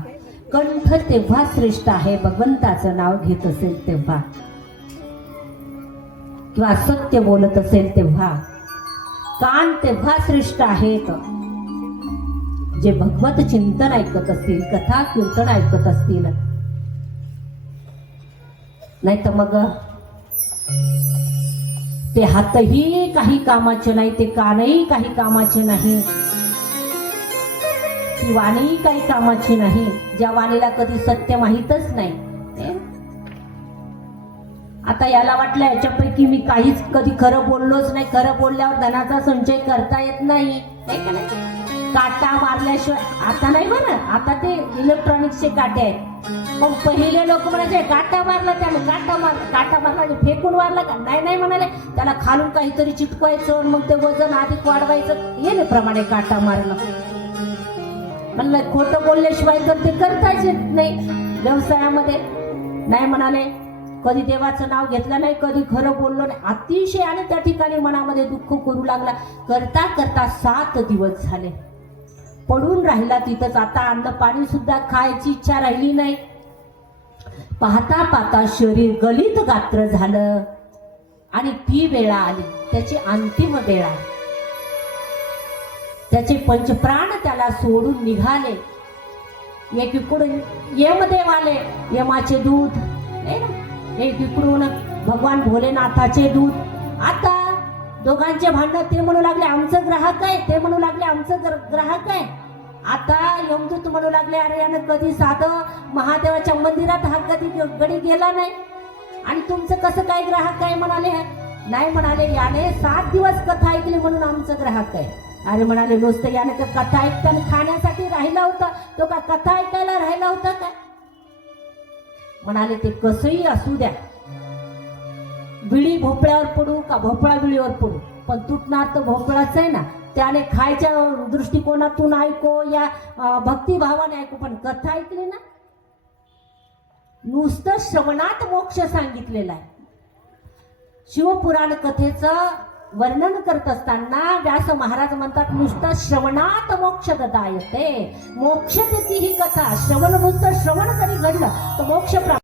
कंठ तेव्हा श्रेष्ठ आहे भगवंताचं नाव घेत असेल तेव्हा. किंवा सत्य बोलत असेल तेव्हा कान तेव्हा श्रेष्ठ आहेत जे भगवत चिंतन ऐकत असतील, कथा कीर्तन ऐकत असतील. नाही तर मग ते हातही काही कामाचे नाही, ते कानही काही कामाचे नाही, ती वाणीही काही कामाची नाही ज्या वाणीला कधी सत्य माहीतच नाही. आता याला वाटलं याच्यापैकी मी काहीच कधी खरं बोललोच नाही, खरं बोलल्यावर धनाचा संचय करता येत नाही, का नाही? काटा मारल्याशिवाय आता नाही म्हणा, आता ते इलेक्ट्रॉनिक्सचे काटे आहेत. मग पहिले लोक म्हणायचे काटा मारला त्याने, काटा मारला फेकून मारला का, नाही म्हणाले त्याला खालून काहीतरी चिटकवायचं, मग ते वजन अधिक वाढवायचं, हे प्रमाणे काटा मारणं. म्हणलं खोटं बोलल्याशिवाय तर ते करताच येत नाही व्यवसायामध्ये. नाही म्हणाले कधी देवाचं नाव घेतलं नाही, कधी खरं बोललो नाही, अतिशय आणि त्या ठिकाणी मनामध्ये दुःख करू लागला. करता करता 7 दिवस झाले, पडून राहिला तिथंच. आता अन्न पाणी सुद्धा खायची इच्छा राहिली नाही. पाहता पाहता शरीर गलित गात्र झालं आणि ती वेळा आली, त्याची अंतिम वेळा. त्याचे पंचप्राण त्याला सोडून निघाले. एकीकडून यमदेव आले, यमाचे दूत नाही ना, एकीकडून भगवान भोलेनाथाचे दूत. आता दोघांचे भांडण, ते म्हणू लागले आमचं ग्राहक आहे, ते म्हणू लागले आमचं ग्राहक आहे. आता यमदूत म्हणू लागले अरे यानं कधी साधं महादेवाच्या मंदिरात हा कधी गडी गेला नाही आणि तुमचं कसं काय ग्राहक आहे म्हणाले. नाही म्हणाले याने 7 दिवस कथा ऐकली म्हणून आमचं ग्राहक आहे. अरे म्हणाले नुसतं याने का कथा ऐकताना खाण्यासाठी राहिला होता, तो का कथा ऐकायला राहिला होता का. म्हणाले ते कसंही असू द्या, विळी भोपळ्यावर पडू का भोपळा विळीवर पडू, पण तुटणार तर भोपळाच आहे ना. त्याने खायच्या दृष्टिकोनातून ऐको या भक्तिभावाने ऐकू, पण कथा ऐकली ना. नुसतं श्रवणात मोक्ष सांगितलेला आहे. शिवपुराण कथेचं वर्णन करत असताना व्यास महाराज म्हणतात नुसतं श्रवणात मोक्ष गदायते, मोक्ष देती ही कथा. श्रवण नुसतं श्रवण जरी घडलं तर मोक्ष प्राप्त.